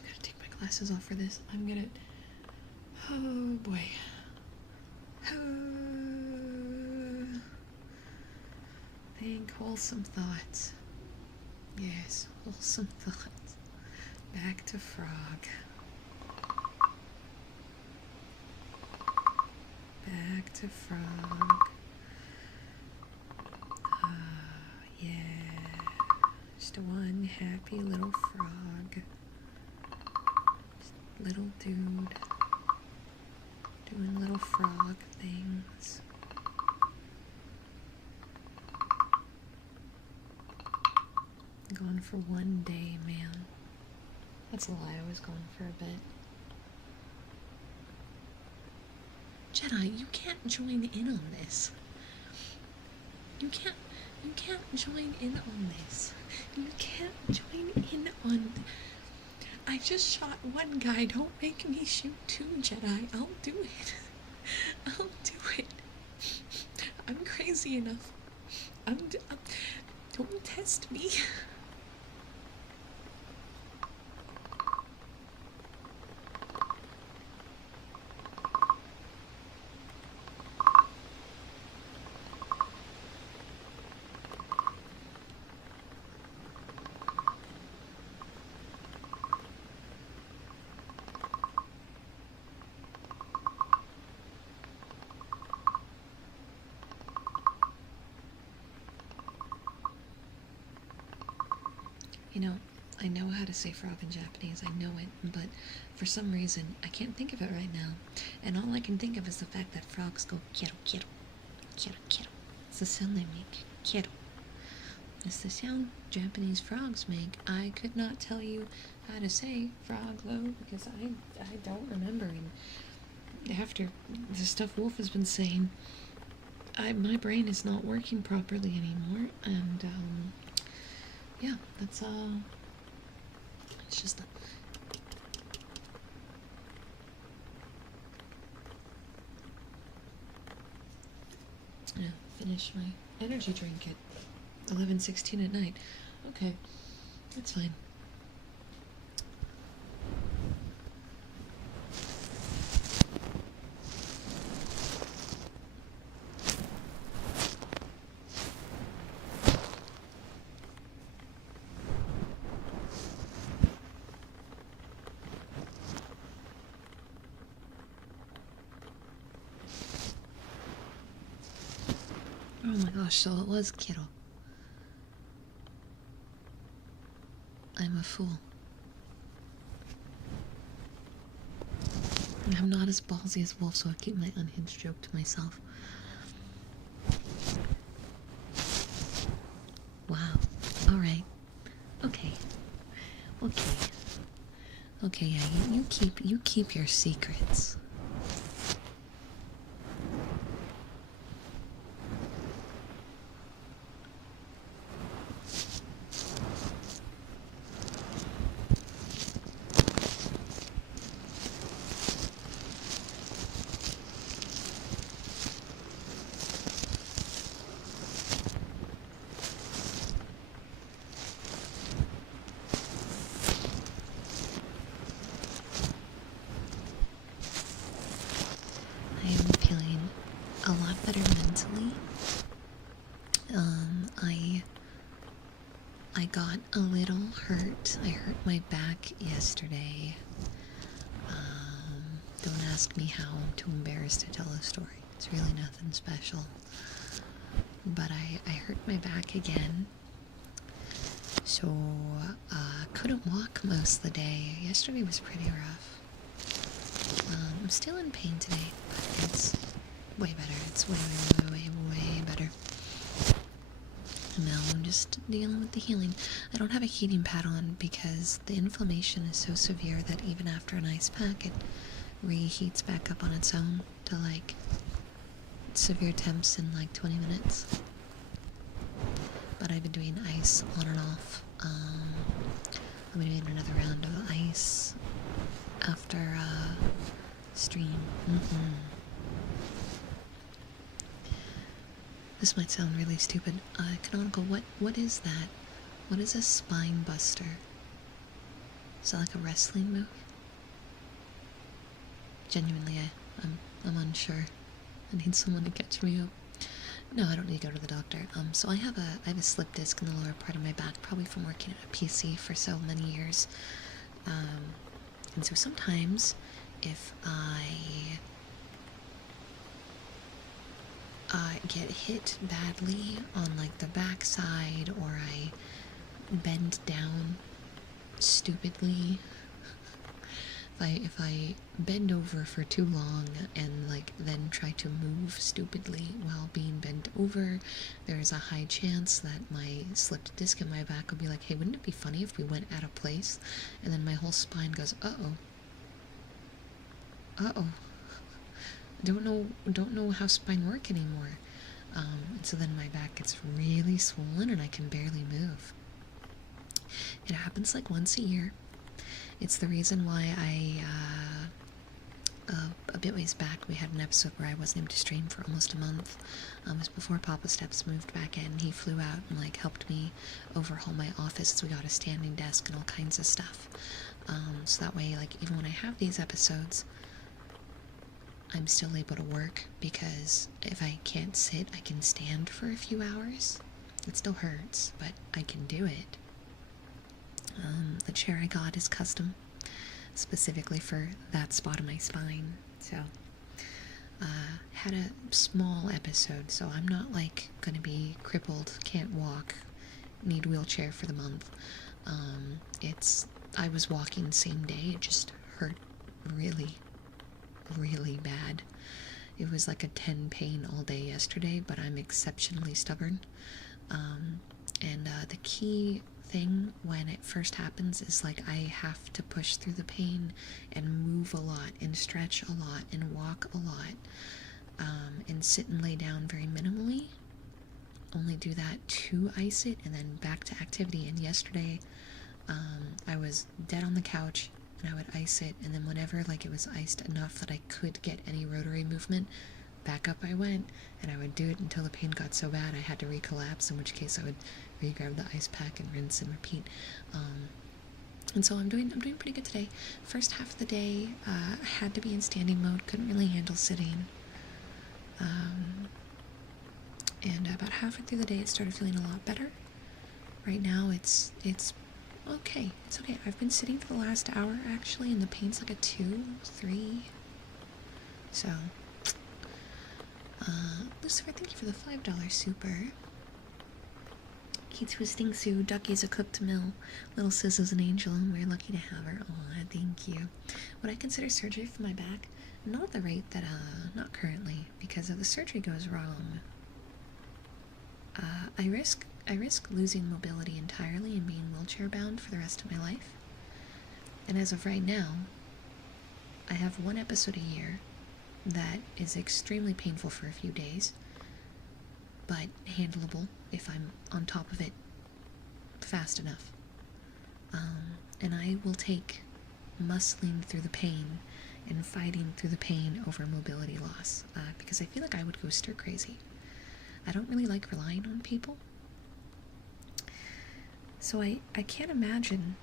gonna take my glasses off for this. Oh boy. Think wholesome thoughts. Yes, wholesome thoughts. Back to frog. Back to frog. Yeah. Just one happy little frog. Just little dude. Doing little frog things. Gone for one day, man. That's a lie, I was gone for a bit. Jedi, you can't join in on this. You can't join in on this. You can't join in on... I just shot one guy. Don't make me shoot two, Jedi. I'll do it. I'll do it. I'm crazy enough. Don't test me. You know, I know how to say frog in Japanese, I know it, but for some reason, I can't think of it right now. And all I can think of is the fact that frogs go kero kero, kero kero. It's the sound they make, kero. It's the sound Japanese frogs make. I could not tell you how to say frog, though, because I don't remember. And after the stuff Wolf has been saying, my brain is not working properly anymore, and, yeah, that's, it's just Yeah, finish my energy drink at 11:16 at night. Okay, that's fine. Oh my gosh, so it was Kittle. I'm a fool. I'm not as ballsy as Wolf, so I keep my unhinged joke to myself. Wow. Alright. Okay. Okay. Okay, yeah, you keep your secrets. I am feeling a lot better mentally. I got a little hurt. I hurt my back yesterday. Don't ask me how. I'm too embarrassed to tell the story. It's really nothing special. But I hurt my back again. So, couldn't walk most of the day. Yesterday was pretty rough. I'm still in pain today, but it's way better. It's way better. And now I'm just dealing with the healing. I don't have a heating pad on because the inflammation is so severe that even after an ice pack, it reheats back up on its own to like severe temps in like 20 minutes. But I've been doing ice on and off. I'm doing another round of ice after stream. This might sound really stupid. Canonical, what is that? What is a spine buster? Is that like a wrestling move? Genuinely, I'm unsure. I need someone to catch me up. No, I don't need to go to the doctor. So I have a slip disc in the lower part of my back, probably from working at a PC for so many years. And so sometimes, if I get hit badly on like the backside, or I bend down stupidly, if I bend over for too long and like then try to move stupidly while being bent over, there's a high chance that my slipped disc in my back will be like, hey, wouldn't it be funny if we went out of place? And then my whole spine goes, uh-oh. Don't know how spine work anymore. And so then my back gets really swollen and I can barely move. It happens like once a year. It's the reason why a bit ways back we had an episode where I wasn't able to stream for almost a month. It was before Papa Steps moved back in. He flew out and like helped me overhaul my office as we got a standing desk and all kinds of stuff. So that way, like, even when I have these episodes, I'm still able to work, because if I can't sit, I can stand for a few hours. It still hurts, but I can do it. The chair I got is custom, specifically for that spot of my spine. So, had a small episode, so I'm not like gonna be crippled, can't walk, need wheelchair for the month. I was walking the same day, it just hurt really bad. It was like a 10 pain all day yesterday, but I'm exceptionally stubborn. And the key thing when it first happens is like I have to push through the pain and move a lot and stretch a lot and walk a lot, and sit and lay down very minimally. Only do that to ice it and then back to activity. And yesterday I was dead on the couch and I would ice it, and then whenever like it was iced enough that I could get any rotary movement, back up I went, and I would do it until the pain got so bad I had to recollapse, in which case I would re-grab the ice pack and rinse and repeat. And so I'm doing pretty good today. First half of the day, I had to be in standing mode, couldn't really handle sitting. And about halfway through the day, it started feeling a lot better. Right now, it's okay. It's okay. I've been sitting for the last hour, actually, and the pain's like a 2, 3. So, Lucifer, thank you for the $5 super. Keith Twisting Sue, Ducky's a cooked mill. Little Sis is an angel, and we're lucky to have her. Aw, thank you. Would I consider surgery for my back? Not at the rate that, not currently, because if the surgery goes wrong, I risk losing mobility entirely and being wheelchair bound for the rest of my life. And as of right now, I have 1 episode a year that is extremely painful for a few days, but handleable if I'm on top of it fast enough. And I will take muscling through the pain and fighting through the pain over mobility loss, because I feel like I would go stir crazy. I don't really like relying on people. So I can't imagine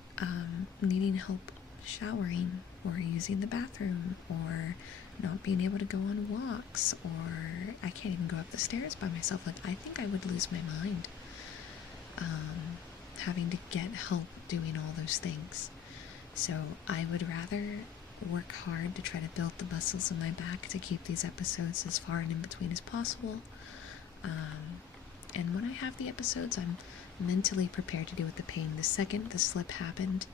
needing help showering or using the bathroom or not being able to go on walks, or I can't even go up the stairs by myself. Like, I think I would lose my mind having to get help doing all those things. So I would rather work hard to try to build the muscles in my back to keep these episodes as far and in between as possible. And when I have the episodes, I'm mentally prepared to deal with the pain. The second the slip happened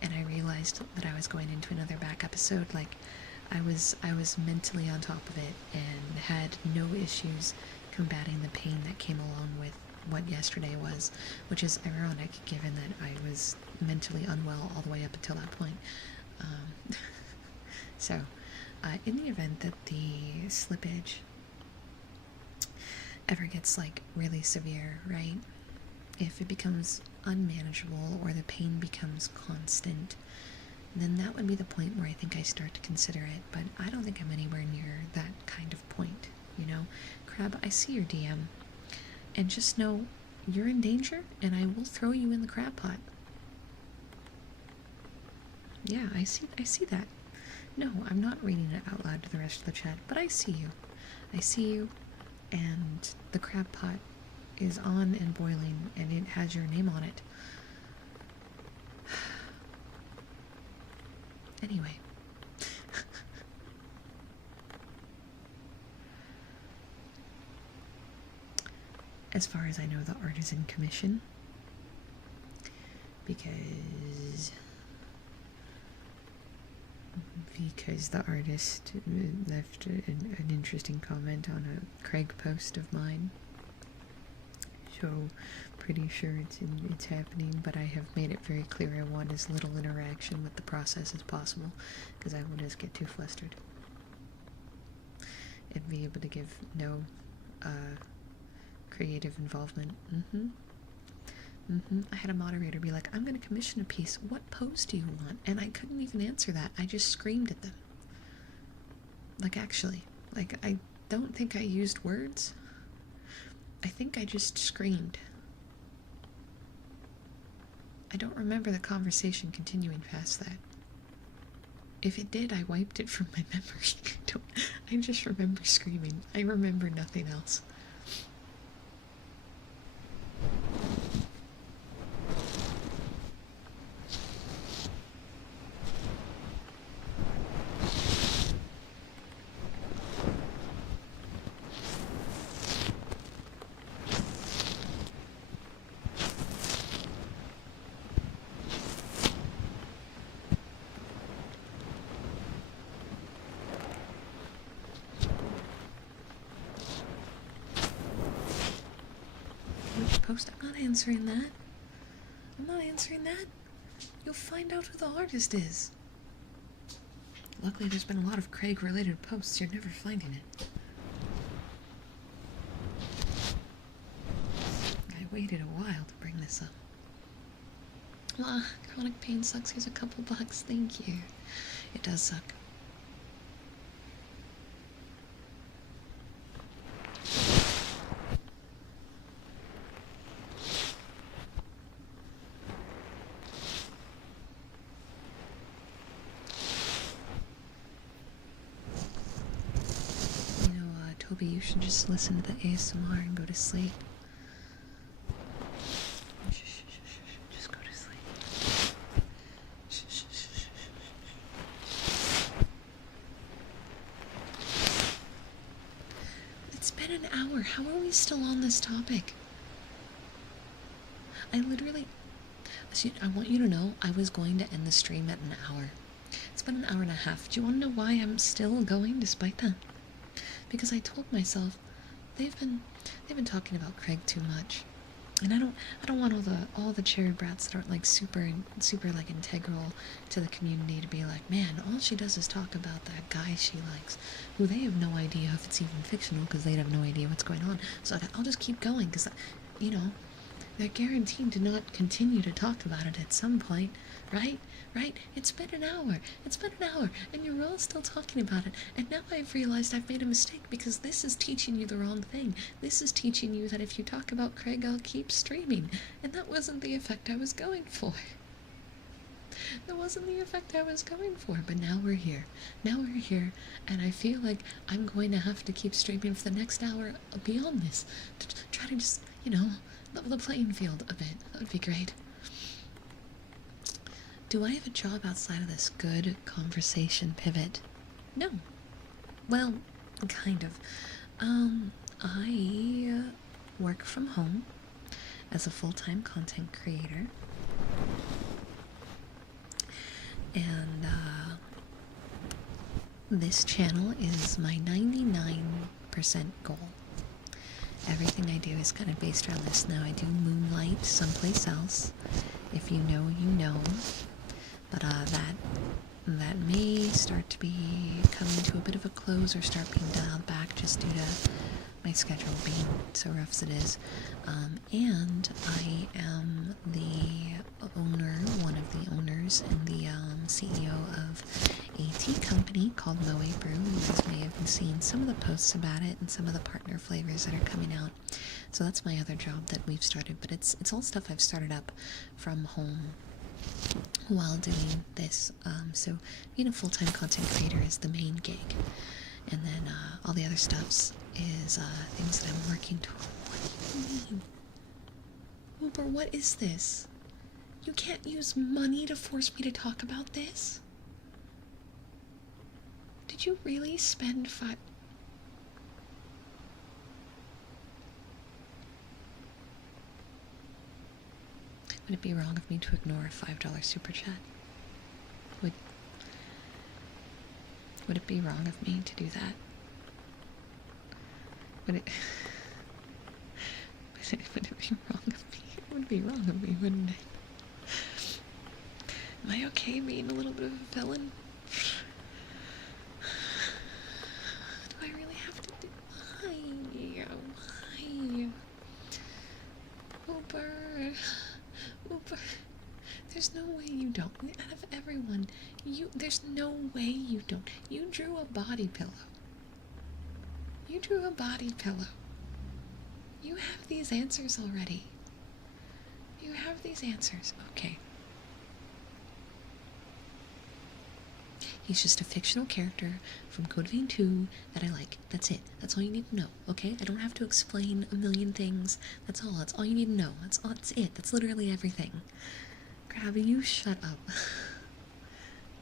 and I realized that I was going into another back episode, like, I was mentally on top of it and had no issues combating the pain that came along with what yesterday was, which is ironic given that I was mentally unwell all the way up until that point. So, in the event that the slippage ever gets, like, really severe, right? If it becomes unmanageable or the pain becomes constant, then that would be the point where I think I start to consider it, but I don't think I'm anywhere near that kind of point, you know? Crab, I see your DM, and just know you're in danger, and I will throw you in the crab pot. Yeah, I see that. No, I'm not reading it out loud to the rest of the chat, but I see you. I see you, and the crab pot is on and boiling, and it has your name on it. Anyway. As far as I know, the art is in commission, because the artist left an interesting comment on a Craig post of mine. So, pretty sure it's happening, but I have made it very clear I want as little interaction with the process as possible, because I will just get too flustered. And be able to give no creative involvement. I had a moderator be like, I'm going to commission a piece. What pose do you want? And I couldn't even answer that. I just screamed at them. Like, actually. Like, I don't think I used words. I think I just screamed. I don't remember the conversation continuing past that. If it did, I wiped it from my memory. I just remember screaming. I remember nothing else. Post. I'm not answering that. I'm not answering that. You'll find out who the artist is. Luckily, there's been a lot of Craig-related posts. You're never finding it. I waited a while to bring this up. Well, chronic pain sucks. Here's a couple bucks. Thank you. It does suck. should just listen to the ASMR and go to sleep. Just go to sleep. It's been an hour. How are we still on this topic? I literally... See, I want you to know I was going to end the stream at an hour. It's been an hour and a half. Do you want to know why I'm still going despite that? Because I told myself they've been talking about Craig too much. And I don't want all the cherry brats that aren't like super like integral to the community to be like, man, all she does is talk about that guy she likes, who they have no idea if it's even fictional because they have no idea what's going on. So I'll just keep going because, you know, they're guaranteed to not continue to talk about it at some point, right? Right? It's been an hour. It's been an hour, and you're all still talking about it. And now I've realized I've made a mistake because this is teaching you the wrong thing. This is teaching you that if you talk about Craig, I'll keep streaming. And that wasn't the effect I was going for. That wasn't the effect I was going for, but now we're here. Now we're here, and I feel like I'm going to have to keep streaming for the next hour beyond this to try to just, you know, level the playing field a bit. That would be great. Do I have a job outside of this good conversation pivot? No. Well, kind of. I work from home as a full-time content creator. And, this channel is my 99% goal. Everything I do is kind of based around this. Now I do moonlight someplace else. If you know, you know. But that may start to be coming to a bit of a close or start being dialed back just due to my schedule being so rough as it is. And I am the owner, one of the owners, and the CEO of a tea company called Moe Brew. You guys may have been seeing some of the posts about it and some of the partner flavors that are coming out. So that's my other job that we've started, but it's all stuff I've started up from home while doing this. So being a full-time content creator is the main gig, and then all the other stuffs is things that I'm working toward. What do you mean? Uber, what is this? You can't use money to force me to talk about this? Did you really spend Would it be wrong of me to ignore a $5 super chat? Would it be wrong of me to do that? Would it would it be wrong of me? It would be wrong of me, wouldn't it? Am I okay being a little bit of a villain? Do I really have to do... Hi. Uber. There's no way you don't. Out of everyone, there's no way you don't. You drew a body pillow. You drew a body pillow. You have these answers already. You have these answers. Okay. He's just a fictional character from Code Vein 2 that I like. That's it. That's all you need to know, okay? I don't have to explain a million things. That's all. That's all you need to know. That's it. That's literally everything. Grabby, you shut up.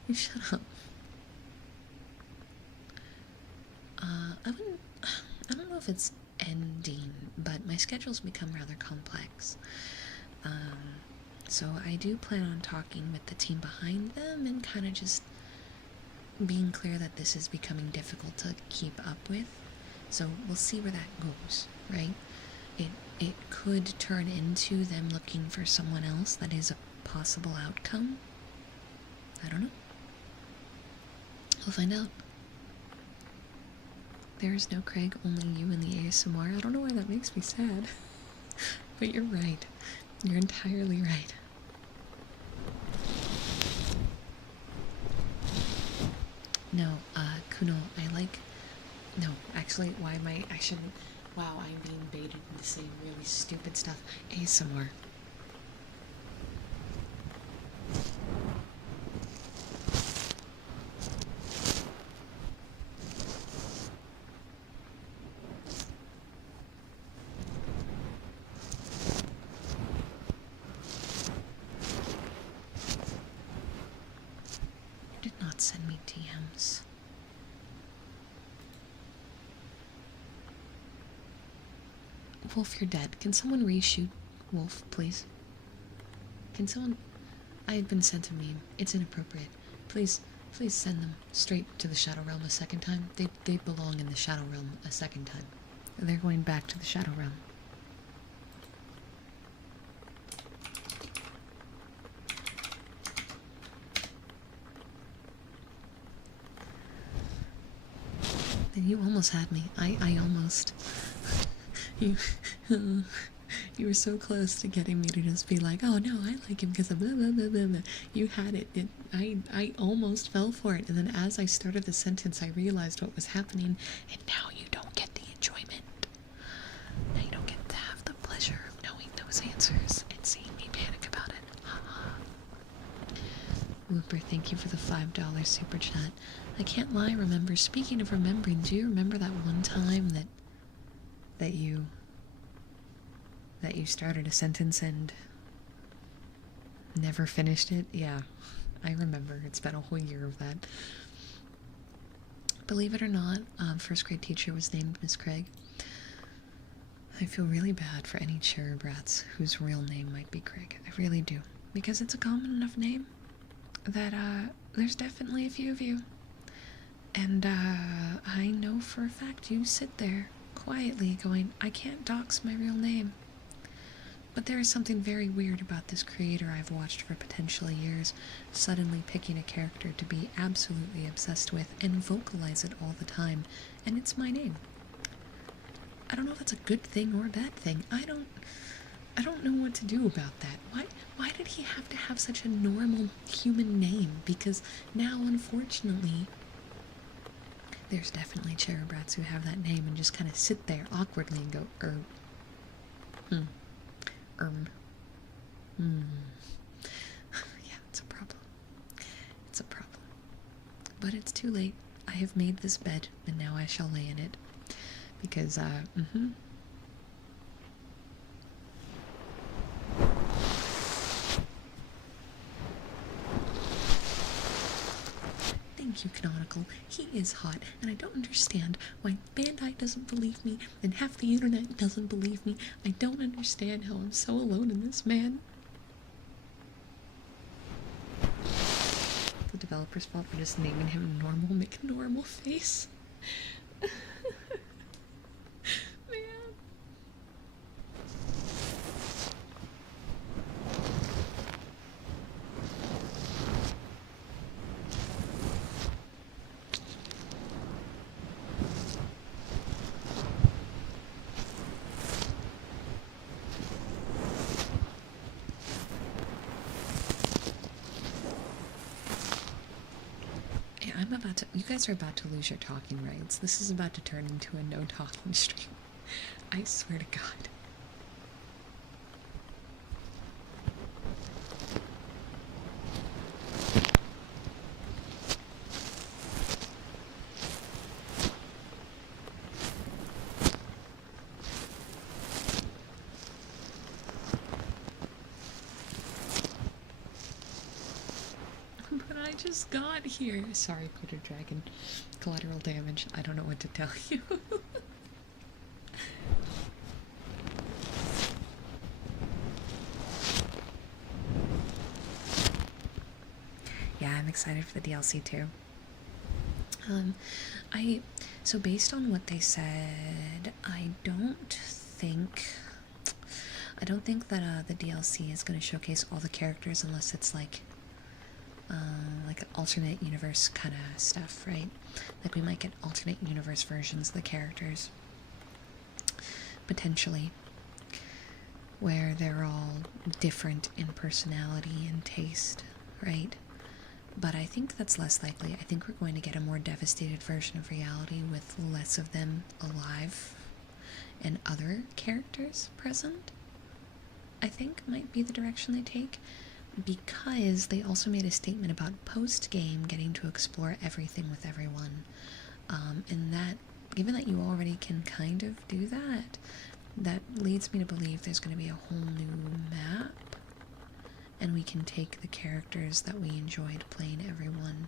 You shut up. I don't know if it's ending, but my schedule's become rather complex. So I do plan on talking with the team behind them and kind of just being clear that this is becoming difficult to keep up with. So we'll see where that goes, right? It could turn into them looking for someone else. That is a possible outcome. I don't know. We'll find out. There is no Craig, only you in the ASMR. I don't know why that makes me sad. But you're right. You're entirely right. No, Kuno, no, actually, why am I, wow, I'm being baited into saying really stupid stuff. ASMR. send me DMs. Wolf, you're dead. Can someone reshoot Wolf, please? Can someone... I have been sent a meme. It's inappropriate. Please send them straight to the Shadow Realm a second time. They belong in the Shadow Realm a second time. They're going back to the Shadow Realm. And you almost had me. I almost... You... You were so close to getting me to just be like, oh no, I like him because of blah, blah, blah, blah, blah. You had it. I almost fell for it. And then as I started the sentence, I realized what was happening. And now you don't get the enjoyment. Now you don't get to have the pleasure of knowing those answers and seeing me panic about it. Whooper, thank you for the $5 super chat. I can't lie, remember. Speaking of remembering, do you remember that one time that you started a sentence and never finished it? Yeah, I remember. It's been a whole year of that. Believe it or not, first grade teacher was named Miss Craig. I feel really bad for any cherub rats whose real name might be Craig. I really do. Because it's a common enough name that there's definitely a few of you. And I know for a fact you sit there quietly going, I can't dox my real name. But there is something very weird about this creator I've watched for potentially years, suddenly picking a character to be absolutely obsessed with and vocalize it all the time, and it's my name. I don't know if that's a good thing or a bad thing. I don't know what to do about that. Why did he have to have such a normal human name? Because now, unfortunately, there's definitely cherub rats who have that name and just kind of sit there awkwardly and go, Yeah, it's a problem. It's a problem. But it's too late. I have made this bed, and now I shall lay in it. Because, Thank you, Canonical. He is hot, and I don't understand why Bandai doesn't believe me, and half the internet doesn't believe me. I don't understand how I'm so alone in this, man. The developer's fault for just naming him normal, make a normal face. You guys are about to lose your talking rights. This is about to turn into a no-talking stream. I swear to God. Got here. Sorry, Quitter Dragon. Collateral damage. I don't know what to tell you. Yeah, I'm excited for the DLC too. So based on what they said, I don't think that the DLC is going to showcase all the characters unless it's like an alternate universe kind of stuff, right? Like we might get alternate universe versions of the characters, potentially, where they're all different in personality and taste, right? But I think that's less likely. I think we're going to get a more devastated version of reality with less of them alive and other characters present, I think might be the direction they take. Because they also made a statement about post-game getting to explore everything with everyone. And that, given that you already can kind of do that, that leads me to believe there's going to be a whole new map. And we can take the characters that we enjoyed playing everyone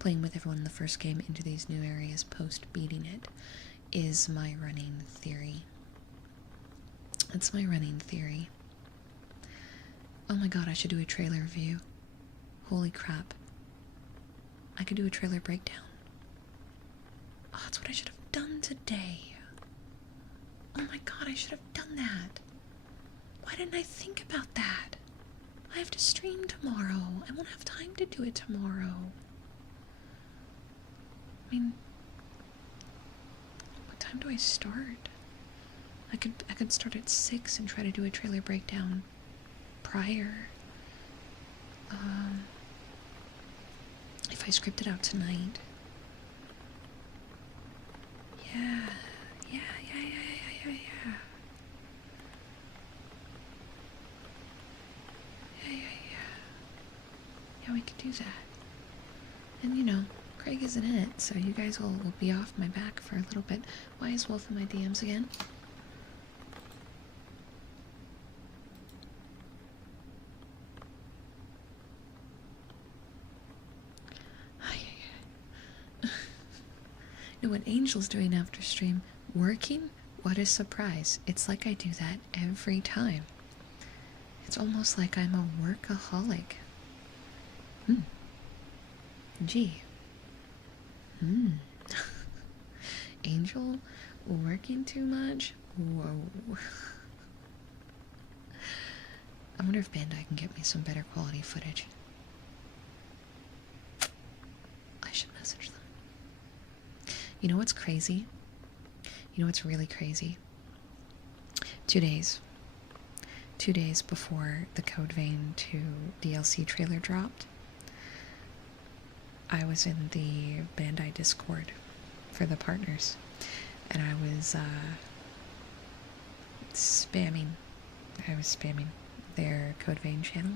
playing with everyone in the first game into these new areas post beating it is my running theory. That's my running theory. Oh my god, I should do a trailer review. Holy crap. I could do a trailer breakdown. Oh, that's what I should have done today. Oh my god, I should have done that. Why didn't I think about that? I have to stream tomorrow. I won't have time to do it tomorrow. I mean, what time do I start? I could start at 6 and try to do a trailer breakdown prior. If I script it out tonight. Yeah. Yeah. Yeah, we could do that. And you know, Craig isn't in it, so you guys will be off my back for a little bit. Why is Wolf in my DMs again? You know what Angel's doing after stream? Working? What a surprise. It's like I do that every time. It's almost like I'm a workaholic. Gee. Angel working too much? Whoa. I wonder if Bandai can get me some better quality footage. I should message them. You know what's crazy? You know what's really crazy? 2 days. 2 days before the Code Vein 2 DLC trailer dropped, I was in the Bandai Discord for the partners, and I was spamming their Code Vein channel,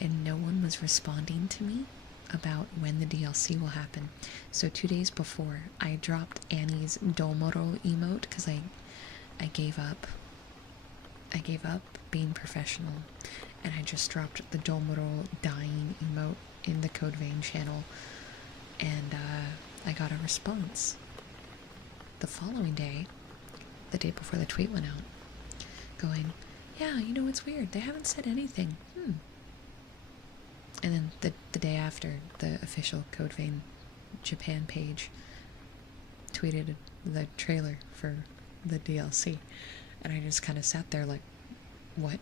and no one was responding to me about when the DLC will happen. So 2 days before, I dropped Annie's Domoro emote because I gave up. I gave up being professional, and I just dropped the Domoro dying emote in the Code Vein channel, and I got a response the following day, the day before the tweet went out, going, yeah, you know, it's weird, they haven't said anything. And then the day after, the official Code Vein Japan page tweeted the trailer for the DLC, and I just kind of sat there like, what?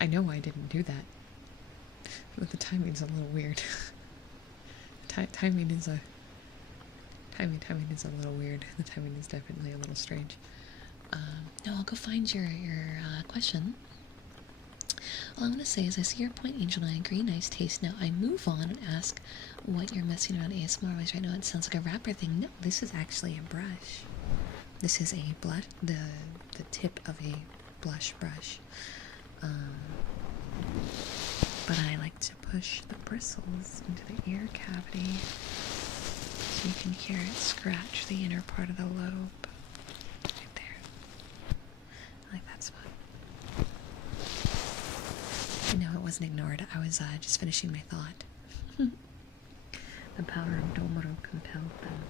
I know I didn't do that, but the timing's a little weird. Timing is a little weird. The timing is definitely a little strange. No, I'll go find your question. All I'm going to say is I see your point, Angel, and I agree, nice taste. Now I move on and ask what you're messing around ASMR with right now. It sounds like a rapper thing. No, this is actually a brush. This is a blush, the tip of a blush brush. But I like to push the bristles into the ear cavity so you can hear it scratch the inner part of the lobe. Right there. I like that spot. No, it wasn't ignored. I was just finishing my thought. The power of Domoro compelled them.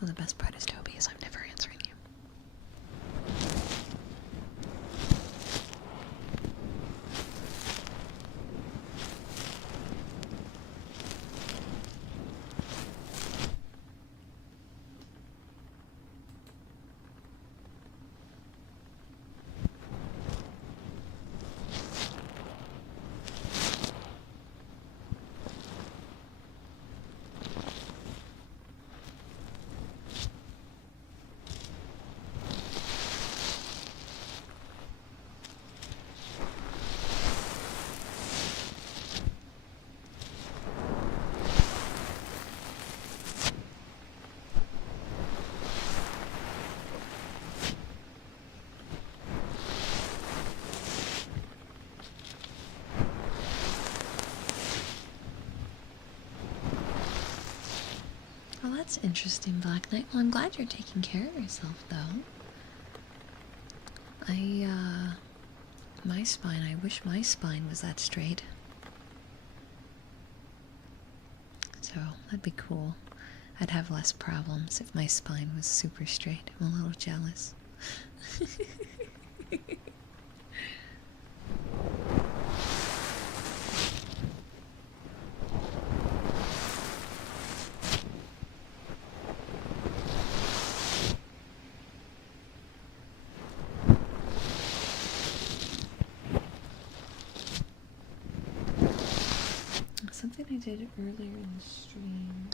Well, the best part is, Toby, is I'm never answering you. Well, that's interesting, Black Knight. Well, I'm glad you're taking care of yourself, though. My spine, I wish my spine was that straight. So, that'd be cool. I'd have less problems if my spine was super straight. I'm a little jealous. Something I did earlier in the stream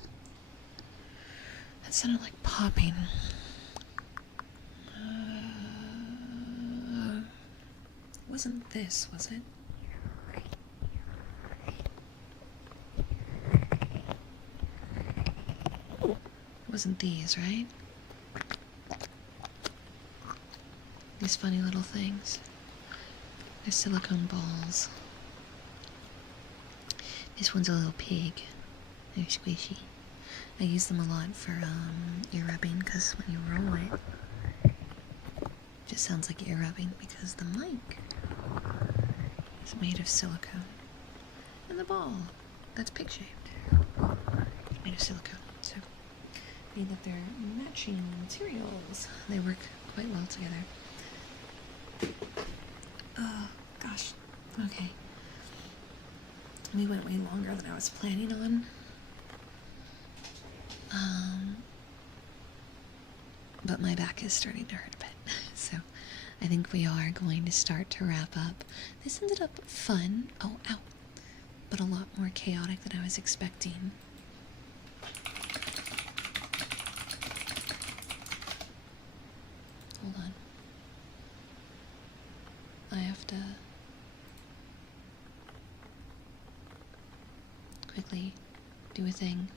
that sounded like popping. Wasn't this, was it? It wasn't these, right? These funny little things. They're silicone balls. This one's a little pig. They're squishy. I use them a lot for ear rubbing because when you roll it, it just sounds like ear rubbing because the mic is made of silicone. And the ball, that's pig shaped, it's made of silicone. So, mean that they're matching materials. They work quite well together. Oh, gosh. Okay. We went way longer than I was planning on. But my back is starting to hurt a bit. So I think we are going to start to wrap up. This ended up fun. Oh, ow. But a lot more chaotic than I was expecting. Hold on. I have to quickly do a thing.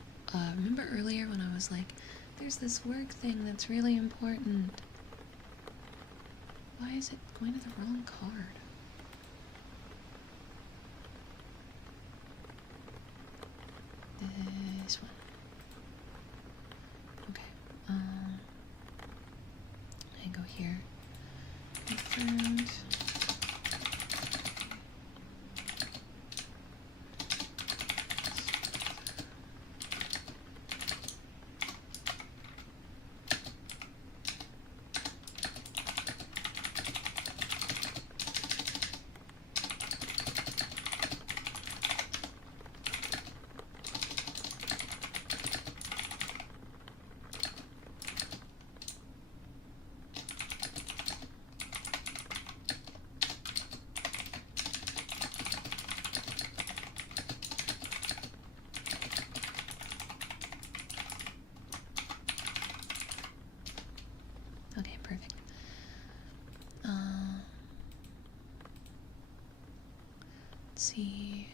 Remember earlier when I was like, there's this work thing that's really important. Why is it going to the wrong card? This one. Okay. I go here. Confirmed. Okay, perfect. Let's see.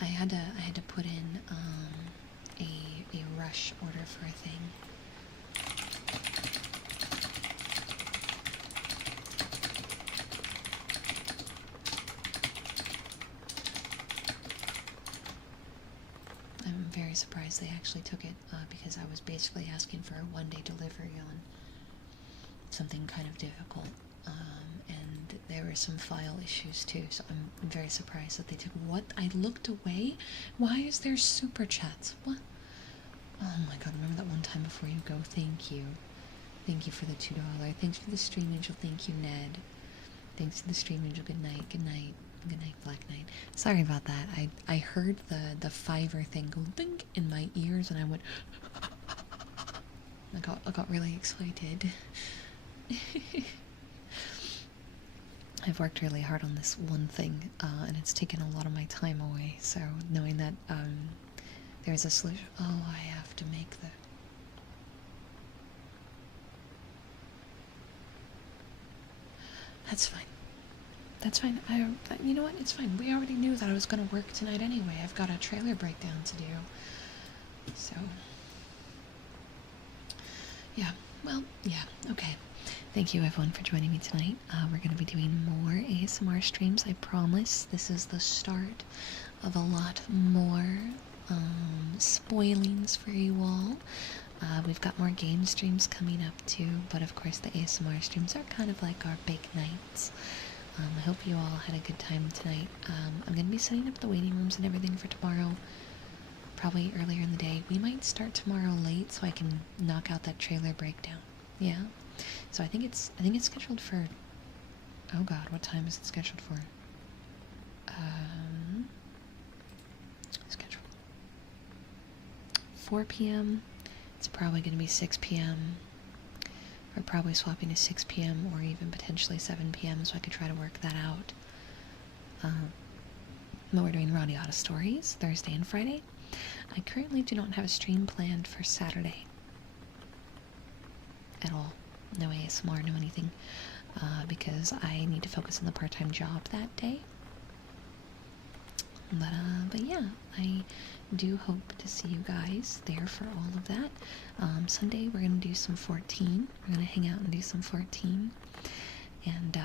I had to put in a rush order for a thing. I'm very surprised they actually took it because I was basically asking for a one-day delivery on something kind of difficult. And there were some file issues too, so I'm very surprised that they took what? I looked away? Why is there super chats? What? Oh my god, remember that one time before you go? Thank you. Thank you for the $2. Thanks for the stream angel. Thank you, Ned. Thanks to the stream angel. Good night. Good night. Good night, Black Knight. Sorry about that. I heard the Fiverr thing go ding in my ears and I went I got really excited. I've worked really hard on this one thing, and it's taken a lot of my time away, so knowing that there's a solution. Oh, I have to make the... That's fine. That's fine. You know what? It's fine. We already knew that I was going to work tonight anyway. I've got a trailer breakdown to do. So, yeah. Well, yeah. Okay. Thank you everyone for joining me tonight. We're going to be doing more ASMR streams, I promise. This is the start of a lot more spoilings for you all. We've got more game streams coming up too, but of course the ASMR streams are kind of like our big nights. I hope you all had a good time tonight. I'm going to be setting up the waiting rooms and everything for tomorrow, probably earlier in the day. We might start tomorrow late so I can knock out that trailer breakdown. Yeah. So I think it's scheduled for, oh god, what time is it scheduled for? Scheduled 4 p.m. It's probably going to be 6 p.m. We're probably swapping to 6 p.m. or even potentially 7 p.m. so I could try to work that out. But we're doing Radiata Stories Thursday and Friday. I currently do not have a stream planned for Saturday at all. No ASMR, no anything, because I need to focus on the part-time job that day. But yeah, I do hope to see you guys there for all of that. Sunday we're going to do some 14. We're going to hang out and do some 14. And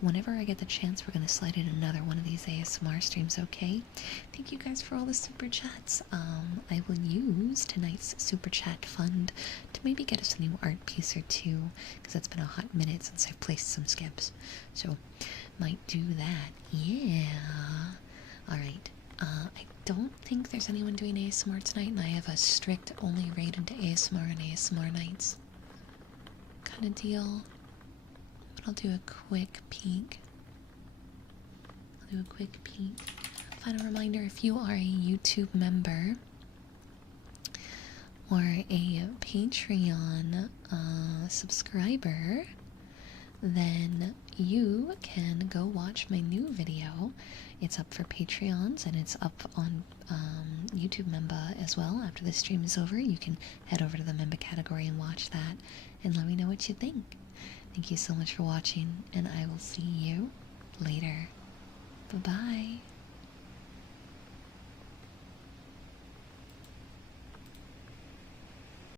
whenever I get the chance, we're going to slide in another one of these ASMR streams, okay? Thank you guys for all the super chats. I will use tonight's super chat fund to maybe get us a new art piece or two, because it's been a hot minute since I've placed some skips. So, might do that. Yeah. Alright. I don't think there's anyone doing ASMR tonight, and I have a strict only rated to ASMR and ASMR nights kind of deal. I'll do a quick peek. Final reminder, if you are a YouTube member or a Patreon subscriber, then you can go watch my new video. It's up for Patreons and it's up on YouTube member as well. After the stream is over, you can head over to the member category and watch that and let me know what you think. Thank you so much for watching, and I will see you later. Bye-bye.